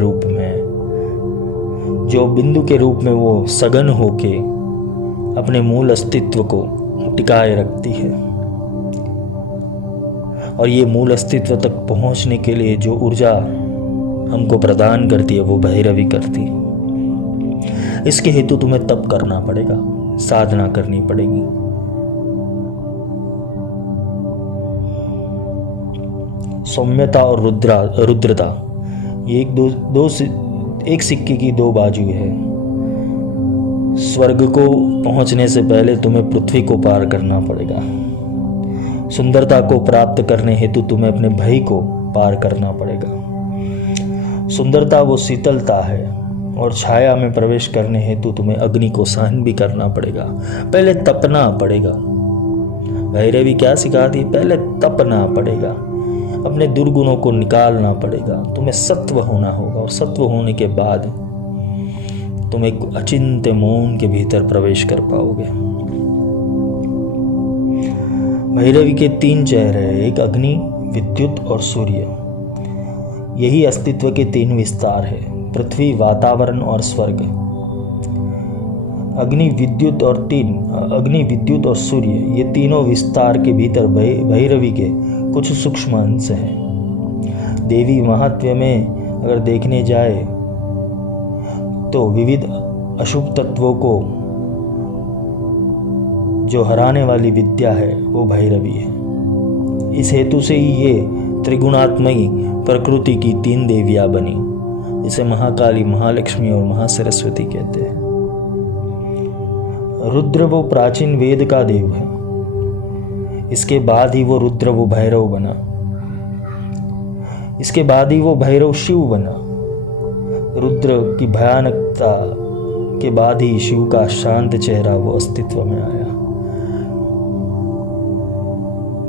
रूप में वो सघन होके अपने मूल अस्तित्व को टिकाए रखती है। और ये मूल अस्तित्व तक पहुंचने के लिए जो ऊर्जा हमको प्रदान करती है वो भैरवी करती है। इसके हेतु तुम्हें तप करना पड़ेगा, साधना करनी पड़ेगी। सौम्यता और रुद्रता, ये एक सिक्के की दो बाजू है। स्वर्ग को पहुंचने से पहले तुम्हें पृथ्वी को पार करना पड़ेगा। सुंदरता को प्राप्त करने हेतु तुम्हें अपने भय को पार करना पड़ेगा। सुंदरता वो शीतलता है और छाया में प्रवेश करने हेतु तुम्हें अग्नि को सहन भी करना पड़ेगा। पहले तपना पड़ेगा। भैरवी क्या सिखाती है? पहले तपना पड़ेगा, अपने दुर्गुणों को निकालना पड़ेगा। तुम्हें सत्व होना होगा और सत्व होने के बाद तुम एक अचिंत्य मौन के भीतर प्रवेश कर पाओगे। भैरवी के 3 चेहरे हैं, एक अग्नि, विद्युत और सूर्य। यही अस्तित्व के 3 विस्तार है, पृथ्वी, वातावरण और स्वर्ग। अग्नि, विद्युत और सूर्य, ये तीनों विस्तार के भीतर भैरवी के कुछ सूक्ष्म अंश हैं। देवी महात्म्य में अगर देखने जाए तो विविध अशुभ तत्वों को जो हराने वाली विद्या है वो भैरवी है। इस हेतु से ही ये त्रिगुणात्मयी प्रकृति की 3 देवियां बनी, जिसे महाकाली, महालक्ष्मी और महासरस्वती कहते हैं। रुद्र वो प्राचीन वेद का देव है, इसके बाद ही वो रुद्र वो भैरव बना, इसके बाद ही वो भैरव शिव बना। रुद्र की भयानकता के बाद ही शिव का शांत चेहरा वो अस्तित्व में आया।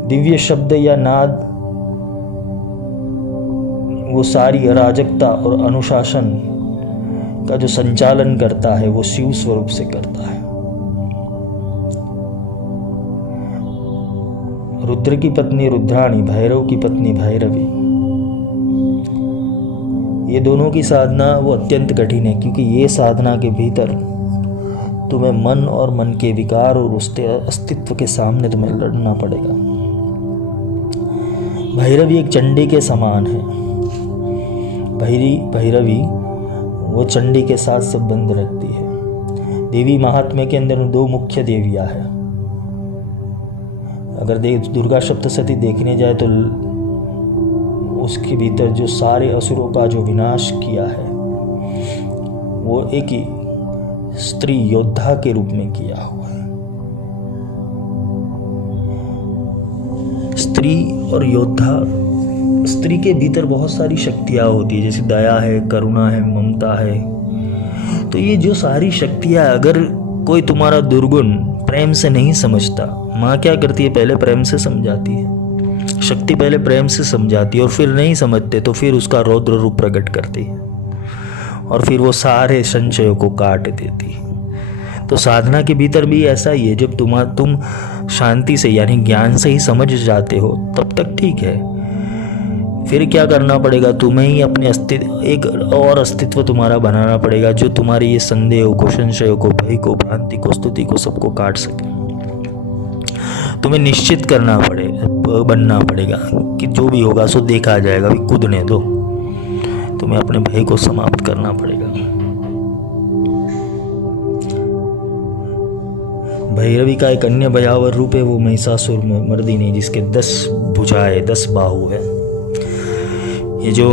दिव्य शब्द या नाद वो सारी अराजकता और अनुशासन का जो संचालन करता है वो शिव स्वरूप से करता है। रुद्र की पत्नी रुद्राणी, भैरव की पत्नी भैरवी, ये दोनों की साधना वो अत्यंत कठिन है, क्योंकि ये साधना के भीतर तुम्हें मन और मन के विकार और उसके अस्तित्व के सामने तुम्हें लड़ना पड़ेगा। भैरवी एक चंडी के समान है। भैरवी वो चंडी के साथ संबंध रखती है। देवी महात्म्य के अंदर 2 मुख्य देवियां हैं। अगर दुर्गा सप्तशती देखने जाए तो उसके भीतर जो सारे असुरों का जो विनाश किया है वो एक ही स्त्री योद्धा के रूप में किया हुआ है। स्त्री और योद्धा, स्त्री के भीतर बहुत सारी शक्तियाँ होती है, जैसे दया है, करुणा है, ममता है। तो ये जो सारी शक्तियाँ, अगर कोई तुम्हारा दुर्गुण प्रेम से नहीं समझता, माँ क्या करती है? पहले प्रेम से समझाती है। शक्ति पहले प्रेम से समझाती है और फिर नहीं समझते तो फिर उसका रौद्र रूप प्रकट करती है और फिर वो सारे संशयों को काट देती है। तो साधना के भीतर भी ऐसा ही है। जब तुम शांति से यानी ज्ञान से ही समझ जाते हो तब तक ठीक है। फिर क्या करना पड़ेगा? तुम्हें ही अपने एक और अस्तित्व तुम्हारा बनाना पड़ेगा, जो तुम्हारी ये संदेह को, संशयों को, भय को, भ्रांति को, स्तुति को, सबको काट सके। तुम्हें निश्चित बनना पड़ेगा कि जो भी होगा सो देखा जाएगा, भी कूदने दो। तुम्हें अपने भय को समाप्त करना पड़ेगा। भैरवी का एक अन्य भयावह रूप है वो महिषासुर मर्दिनी, जिसके 10 भुजाएं, 10 बाहु है। ये जो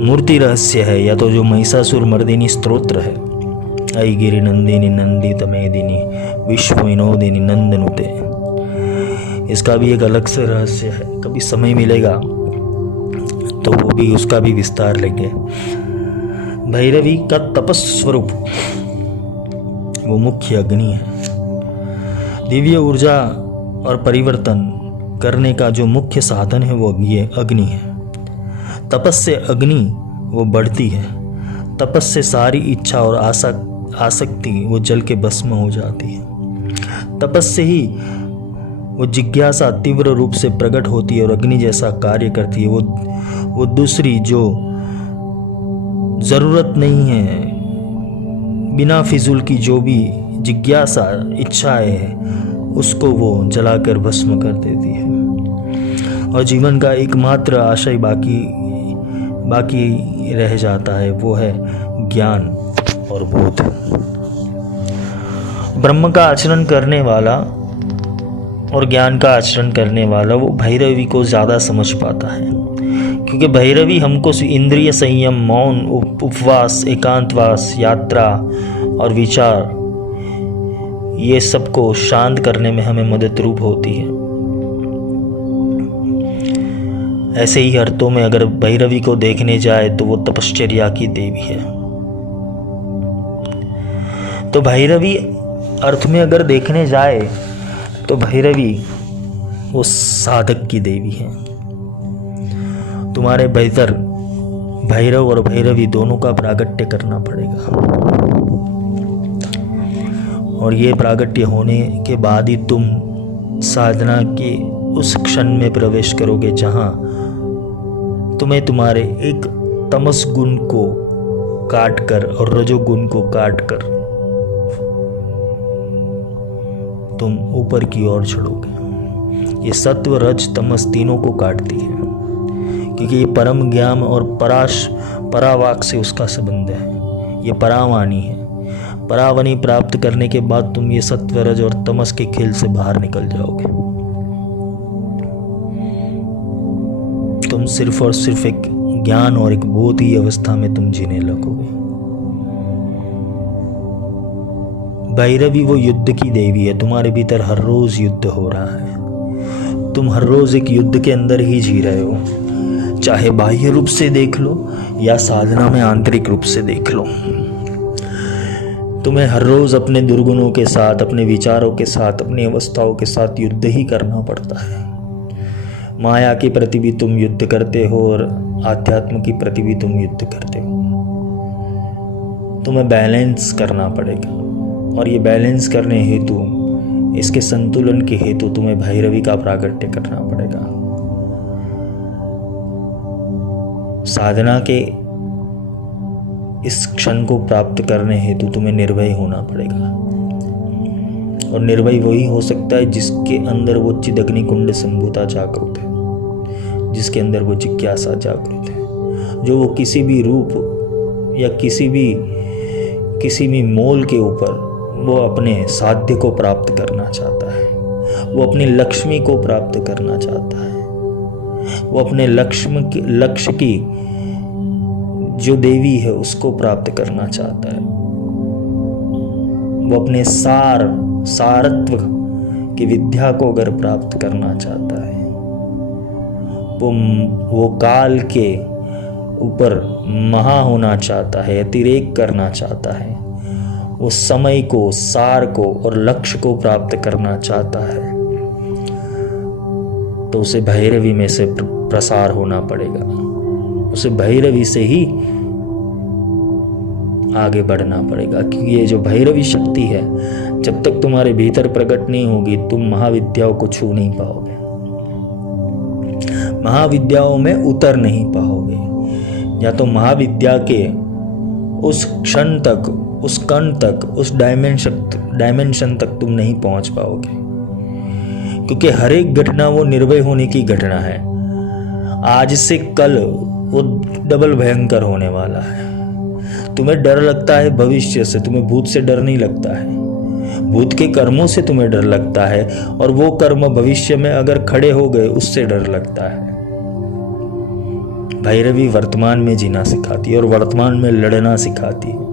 मूर्ति रहस्य है या तो जो महिषासुर मर्दिनी स्तोत्र है, ऐ गिरि नंदिनी नंदित मेदिनी विश्व विनोदिनी नंदनुते, इसका भी एक अलग से रहस्य है। कभी समय मिलेगा तो वो भी, उसका भी विस्तार लेंगे। भैरवी का तपस्वरूप वो मुख्य अग्नि है। दिव्य ऊर्जा और परिवर्तन करने का जो मुख्य साधन है वो अग्नि है। तपस से अग्नि वो बढ़ती है। तपस से सारी इच्छा और आसक्ति वो जल के भस्म हो जाती है। तपस से ही वो जिज्ञासा तीव्र रूप से प्रकट होती है और अग्नि जैसा कार्य करती है। वो दूसरी जो ज़रूरत नहीं है, बिना फिजूल की जो भी जिज्ञासा इच्छाएं हैं, उसको वो जलाकर भस्म कर देती है और जीवन का एकमात्र आशय बाकी रह जाता है, वो है ज्ञान और बोध। ब्रह्म का आचरण करने वाला और ज्ञान का आचरण करने वाला वो भैरवी को ज़्यादा समझ पाता है, क्योंकि भैरवी हमको इंद्रिय संयम, मौन, उपवास, एकांतवास, यात्रा और विचार, ये सबको शांत करने में हमें मदद रूप होती है। ऐसे ही अर्थों में अगर भैरवी को देखने जाए तो वो तपश्चर्या की देवी है। तो भैरवी अर्थ में अगर देखने जाए तो भैरवी वो साधक की देवी है। तुम्हारे भीतर भैरव और भैरवी दोनों का प्रागट्य करना पड़ेगा और ये प्रागट्य होने के बाद ही तुम साधना के उस क्षण में प्रवेश करोगे जहां तुम्हें तुम्हारे एक तमस गुण को काटकर और रजोगुण को काटकर तुम ऊपर की ओर चढ़ोगे। ये सत्व, रज, तमस तीनों को काटती है, क्योंकि ये परम ज्ञान और परावाक से उसका संबंध है। ये परावाणी है। परावाणी प्राप्त करने के बाद तुम ये सत्व, रज और तमस के खेल से बाहर निकल जाओगे। तुम सिर्फ और सिर्फ एक ज्ञान और एक बोध ही अवस्था में तुम जीने लगोगे। भैरवी वो युद्ध की देवी है। तुम्हारे भीतर हर रोज युद्ध हो रहा है। तुम हर रोज एक युद्ध के अंदर ही जी रहे हो, चाहे बाह्य रूप से देख लो या साधना में आंतरिक रूप से देख लो। तुम्हें हर रोज अपने दुर्गुणों के साथ, अपने विचारों के साथ, अपनी अवस्थाओं के साथ युद्ध ही करना पड़ता है। माया के प्रति भी तुम युद्ध करते हो और आध्यात्म की प्रति भी तुम युद्ध करते हो। तुम्हें बैलेंस करना पड़ेगा और ये बैलेंस करने हेतु, इसके संतुलन के हेतु तुम्हें भैरवी का प्रागट्य करना पड़ेगा। साधना के इस क्षण को प्राप्त करने हेतु तुम्हें निर्भय होना पड़ेगा और निर्भय वही हो सकता है जिसके अंदर वो चिदग्नि कुंड संभूता जागृत है, जिसके अंदर वो जिज्ञासा जागृत है, जो वो किसी भी रूप या किसी भी मोल के ऊपर वो अपने साध्य को प्राप्त करना चाहता है, वो अपनी लक्ष्मी को प्राप्त करना चाहता है, वो अपने लक्ष्य की जो देवी है उसको प्राप्त करना चाहता है, वो अपने सारत्व की विद्या को अगर प्राप्त करना चाहता है, वो काल के ऊपर महा होना चाहता है, अतिरेक करना चाहता है, वो समय को, सार को और लक्ष्य को प्राप्त करना चाहता है, तो उसे भैरवी में से प्रसार होना पड़ेगा। उसे भैरवी से ही आगे बढ़ना पड़ेगा, क्योंकि ये जो भैरवी शक्ति है, जब तक तुम्हारे भीतर प्रकट नहीं होगी तुम महाविद्याओं को छू नहीं पाओगे, महाविद्याओं में उतर नहीं पाओगे, या तो महाविद्या के उस क्षण तक, उस कण तक, उस डायमेंशन तक तुम नहीं पहुंच पाओगे, क्योंकि हर एक घटना वो निर्भय होने की घटना है। आज से कल वो डबल भयंकर होने वाला है। तुम्हें डर लगता है भविष्य से, तुम्हें भूत से डर नहीं लगता है, भूत के कर्मों से तुम्हें डर लगता है, और वो कर्म भविष्य में अगर खड़े हो गए उससे डर लगता है। भैरवी वर्तमान में जीना सिखाती है और वर्तमान में लड़ना सिखाती है।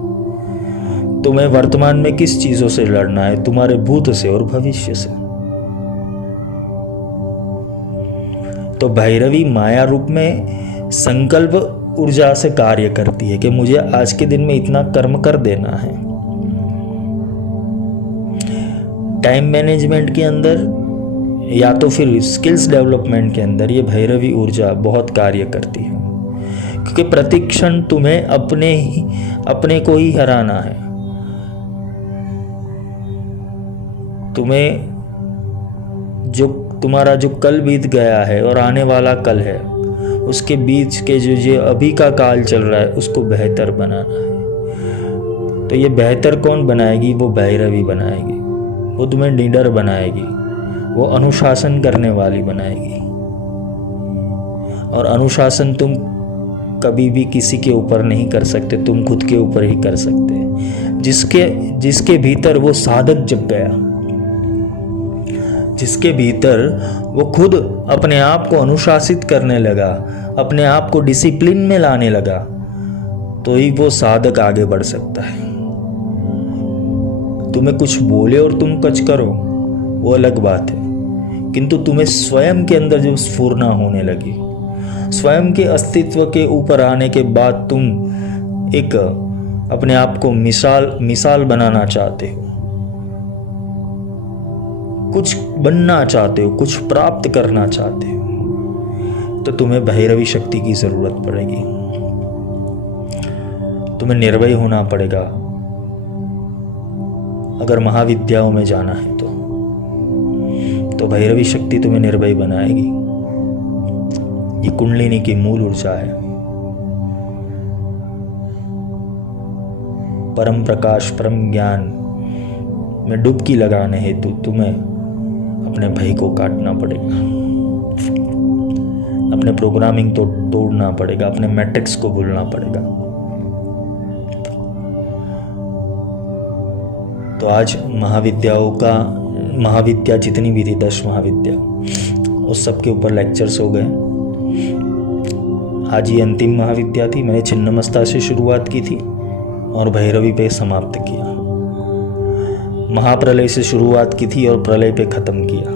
तुम्हें वर्तमान में किस चीजों से लड़ना है? तुम्हारे भूत से और भविष्य से। तो भैरवी माया रूप में संकल्प ऊर्जा से कार्य करती है कि मुझे आज के दिन में इतना कर्म कर देना है, टाइम मैनेजमेंट के अंदर या तो फिर स्किल्स डेवलपमेंट के अंदर ये भैरवी ऊर्जा बहुत कार्य करती है, क्योंकि प्रतिक्षण तुम्हें अपने को ही हराना है। तुम्हें तुम्हारा जो कल बीत गया है और आने वाला कल है, उसके बीच के जो अभी का काल चल रहा है उसको बेहतर बनाना है। तो ये बेहतर कौन बनाएगी? वो भैरवी बनाएगी। वो तुम्हें लीडर बनाएगी, वो अनुशासन करने वाली बनाएगी। और अनुशासन तुम कभी भी किसी के ऊपर नहीं कर सकते, तुम खुद के ऊपर ही कर सकते। जिसके भीतर वो साधक जग गया, जिसके भीतर वो खुद अपने आप को अनुशासित करने लगा, अपने आप को डिसिप्लिन में लाने लगा, तो ही वो साधक आगे बढ़ सकता है। तुम्हें कुछ बोले और तुम कुछ करो वो अलग बात है, किंतु तुम्हें स्वयं के अंदर जो स्फुरना होने लगी, स्वयं के अस्तित्व के ऊपर आने के बाद तुम एक अपने आप को मिसाल बनाना चाहते हो, कुछ बनना चाहते हो, कुछ प्राप्त करना चाहते हो, तो तुम्हें भैरवी शक्ति की जरूरत पड़ेगी। तुम्हें निर्भय होना पड़ेगा अगर महाविद्याओं में जाना है तो भैरवी शक्ति तुम्हें निर्भय बनाएगी। ये कुंडलिनी की मूल ऊर्जा है। परम प्रकाश, परम ज्ञान में डुबकी लगाने हेतु तुम्हें अपने भय को काटना पड़ेगा, अपने प्रोग्रामिंग तो तोड़ना पड़ेगा, अपने मैट्रिक्स को भूलना पड़ेगा। तो आज महाविद्या जितनी भी थी, 10 महाविद्या, उस सब के ऊपर लेक्चर्स हो गए। आज ये अंतिम महाविद्या थी। मैंने छिन्नमस्ता से शुरुआत की थी और भैरवी पे समाप्त किया। महाप्रलय से शुरुआत की थी और प्रलय पे खत्म किया।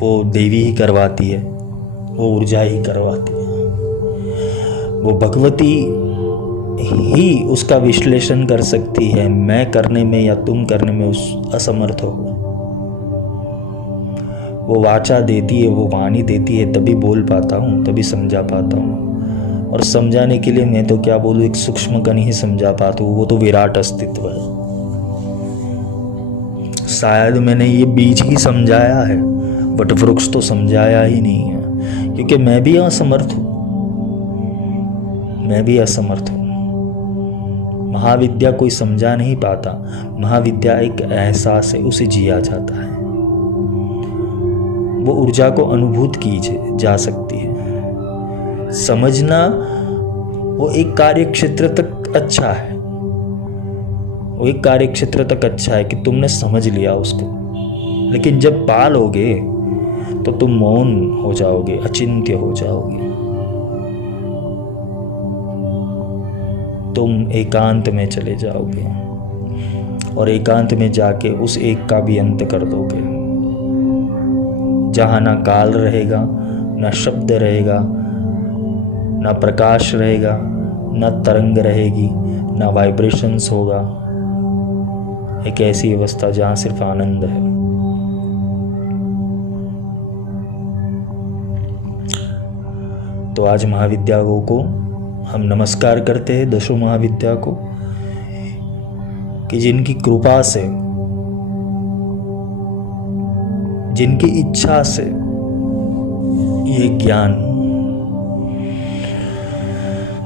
वो देवी ही करवाती है, वो ऊर्जा ही करवाती है, वो भगवती ही उसका विश्लेषण कर सकती है। मैं करने में या तुम करने में उस असमर्थ हो। वो वाचा देती है, वो वाणी देती है, तभी बोल पाता हूँ, तभी समझा पाता हूँ। और समझाने के लिए मैं तो क्या बोलूँ, एक सूक्ष्म कण ही समझा पाता हूँ, वो तो विराट अस्तित्व है। शायद मैंने ये बीज ही समझाया है, बट वृक्ष तो समझाया ही नहीं है, क्योंकि मैं भी असमर्थ हूँ। महाविद्या कोई समझा नहीं पाता। महाविद्या एक एहसास है, उसे जिया जाता है। वो ऊर्जा को अनुभूत की जा सकती है। समझना वो एक कार्य क्षेत्र तक अच्छा है, कि तुमने समझ लिया उसको, लेकिन जब पा लोगे तो तुम मौन हो जाओगे, अचिंत्य हो जाओगे। तुम एकांत में चले जाओगे और एकांत में जाके उस एक का भी अंत कर दोगे, जहाँ ना काल रहेगा, ना शब्द रहेगा, ना प्रकाश रहेगा, ना तरंग रहेगी, ना वाइब्रेशंस होगा। एक ऐसी अवस्था जहाँ सिर्फ आनंद है। तो आज महाविद्याओं को हम नमस्कार करते हैं, 10 महाविद्या को, कि जिनकी कृपा से, जिनकी इच्छा से ये ज्ञान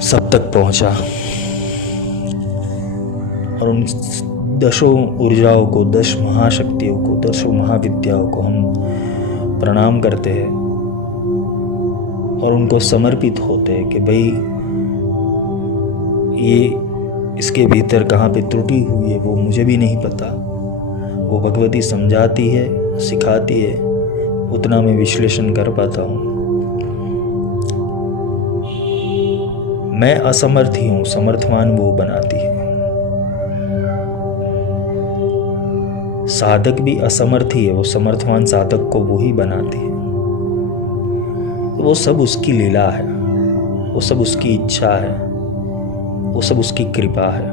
सब तक पहुंचा। और उन 10 ऊर्जाओं को, 10 महाशक्तियों को, 10 महाविद्याओं को हम प्रणाम करते हैं और उनको समर्पित होते हैं कि भाई ये इसके भीतर कहाँ पे त्रुटि हुई है वो मुझे भी नहीं पता। वो भगवती समझाती है, सिखाती है, उतना मैं विश्लेषण कर पाता हूँ। मैं असमर्थ ही हूँ, समर्थवान वो बनाती है। साधक भी असमर्थ ही है, वो समर्थवान साधक को वो ही बनाती है। वो सब उसकी लीला है, वो सब उसकी इच्छा है, वो सब उसकी कृपा है।